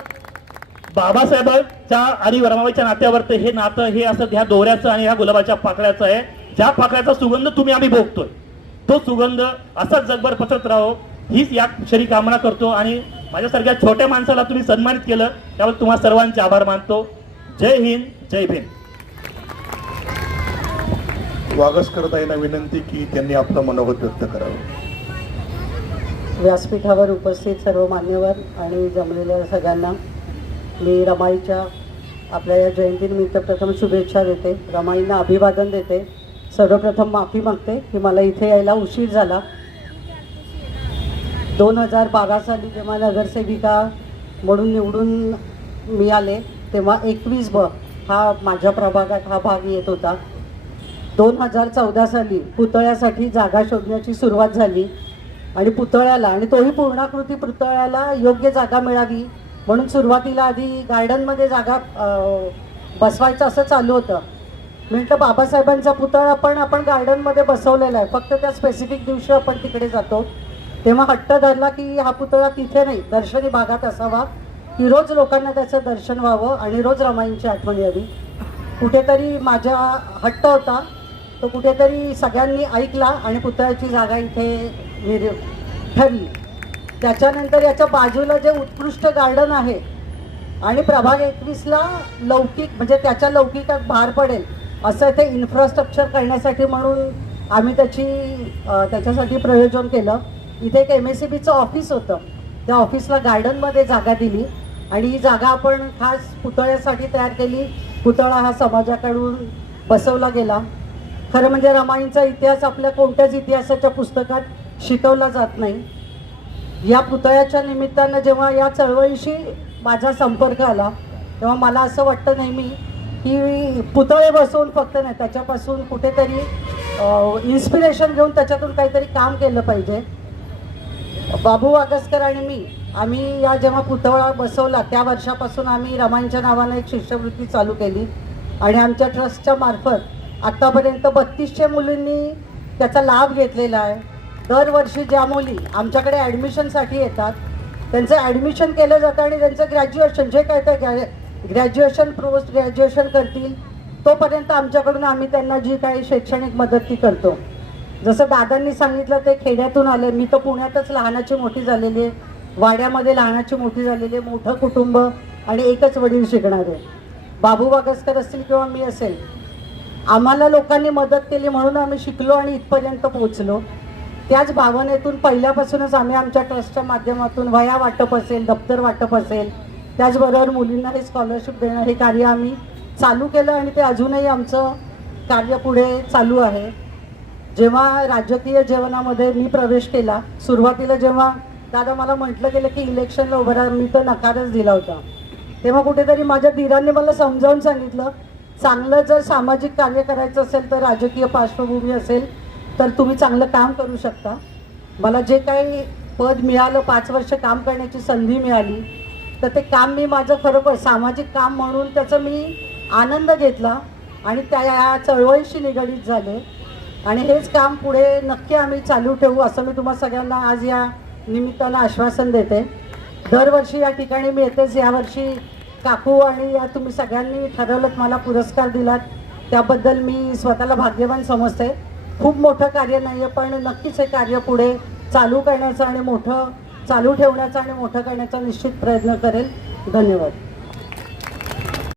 बाबासाहेबांच्या आणि रमाबाईच्या नात्यावरचं हे नातं हे असं ह्या दोऱ्याचं आणि ह्या गुलाबाच्या पाकळ्याचं आहे. ज्या पाकळ्याचा सुगंध आम्ही भोगतोय तो सुगंध असाच जगभर पसरत राहो, हीच या क्षणी कामना करतो. आणि माझ्यासारख्या छोट्या माणसाला तुम्ही सन्मानित केलं त्यामुळे तुम्हा सर्वांचे आभार मानतो. जय हिंद, जय भीम. वागसकरताईंना विनंती की त्यांनी आपलं मनोगत व्यक्त करावं. व्यासपीठावर उपस्थित सर्व मान्यवर आणि जमलेल्या सगळ्यांना मी रमाईच्या आपल्या या जयंतीनिमित्त प्रथम शुभेच्छा देते. रमाईंना अभिवादन देते. सर्वप्रथम माफी मागते की मला इथे यायला उशीर झाला. 2012 साली जेव्हा नगरसेविका म्हणून निवडून मी आले तेव्हा 21B हा माझ्या प्रभागात हा भाग येत होता. 2014 साली पुतळ्यासाठी जागा शोधण्याची सुरुवात झाली. आणि पुतळ्याला, आणि तोही पूर्णाकृती पुतळ्याला योग्य जागा मिळावी म्हणून सुरुवातीला आधी गार्डनमध्ये जागा बसवायचं असं चालू होतं. म्हटलं बाबासाहेबांचा पुतळा पण आपण गार्डनमध्ये बसवलेला आहे, फक्त त्या स्पेसिफिक दिवशी आपण तिकडे जातो. तेव्हा हट्ट धरला की हा पुतळा तिथे नाही, दर्शनी भागात असावा, की रोज लोकांना त्याचं दर्शन व्हावं आणि रोज रमाईंची आठवण यावी. कुठेतरी माझा हट्ट होता, तो कुठेतरी सगळ्यांनी ऐकला आणि पुतळ्याची जागा इथे ठरली. त्याच्यानंतर याच्या बाजूला जे उत्कृष्ट गार्डन आहे आणि प्रभाग 21ला लौकिक म्हणजे त्याच्या लौकिकात भार पडेल असं ते इन्फ्रास्ट्रक्चर करण्यासाठी म्हणून आम्ही त्याच्यासाठी प्रयोजन केलं. इथे एक MSCBचं ऑफिस होतं, त्या ऑफिसला गार्डनमध्ये जागा दिली आणि ही जागा आपण खास पुतळ्यासाठी तयार केली. पुतळा हा समाजाकडून बसवला गेला. खरं म्हणजे रमाईंचा इतिहास आपल्या कोणत्याच इतिहासाच्या पुस्तकात शिकवला जात नाही. या पुतळ्याच्या निमित्तानं जेव्हा या चळवळीशी माझा संपर्क आला तेव्हा मला असं वाटतं नेहमी की पुतळे बसवून फक्त नाही, त्याच्यापासून कुठेतरी इन्स्पिरेशन घेऊन त्याच्यातून काहीतरी काम केलं पाहिजे. बाबू वागसकर आणि आम्ही या जेव्हा पुतळा बसवला त्या वर्षापासून आम्ही रमाईंच्या नावानं एक शिष्यवृत्ती चालू केली आणि आमच्या ट्रस्टच्या मार्फत आत्तापर्यंत 3200 मुलींनी त्याचा लाभ घेतलेला आहे. दरवर्षी ज्या मुली आमच्याकडे ॲडमिशनसाठी येतात त्यांचं ॲडमिशन केलं जातं आणि त्यांचं ग्रॅज्युएशन जे काय ते ग्रॅज्युएशन पोस्ट ग्रॅज्युएशन करतील तोपर्यंत आमच्याकडून आम्ही त्यांना जी काही शैक्षणिक मदत ती करतो. जसं दादांनी सांगितलं ते खेड्यातून आले, मी तर पुण्यातच लहानाची मोठी झालेली आहे, वाड्यामध्ये लहानाची मोठी झालेली आहे, मोठं कुटुंब आणि एकच वडील शिकणारे. बाबू वागसकर असतील किंवा मी असेल, आम्हाला लोकांनी मदत केली म्हणून आम्ही शिकलो आणि इथपर्यंत पोहोचलो. त्याच भावनेतून पहिल्यापासूनच आम्ही आमच्या ट्रस्टच्या माध्यमातून वह्या वाटप असेल, दप्तर वाटप असेल, त्याचबरोबर मुलींना हे स्कॉलरशिप देणं हे कार्य आम्ही चालू केलं आणि ते अजूनही आमचं कार्य पुढे चालू आहे. जेव्हा राजकीय जीवनामध्ये मी प्रवेश केला, सुरुवातीला जेव्हा दादा मला म्हटलं गेलं की इलेक्शनला उभं राहा, मी तर नकारच दिला होता. तेव्हा कुठेतरी माझ्या धीरांनी मला समजावून सांगितलं, चांगलं जर सामाजिक कार्य करायचं असेल तर राजकीय पार्श्वभूमी असेल तर तुम्ही चांगलं काम करू शकता. मला जे काही पद मिळालं, 5 वर्ष काम करण्याची संधी मिळाली, तर ते काम मी माझं खरोखर सामाजिक काम म्हणून त्याचा मी आनंद घेतला आणि त्या चळवळीशी निगडीत झाले आणि हेच काम पुढे नक्की आम्ही चालू ठेवू असं मी तुम्हा सगळ्यांना आज या निमित्तानं आश्वासन देते. दरवर्षी या ठिकाणी मी येतेच. यावर्षी काकू आणि या तुम्ही सगळ्यांनी ठरवलं मला पुरस्कार दिलात त्याबद्दल मी स्वतःला भाग्यवान समजते. खूप मोठं कार्य नाही आहे पण नक्कीच हे कार्य पुढे चालू करण्याचं आणि मोठं चालू ठेवण्याचा आणि मोठं करण्याचा निश्चित प्रयत्न करेल. धन्यवाद.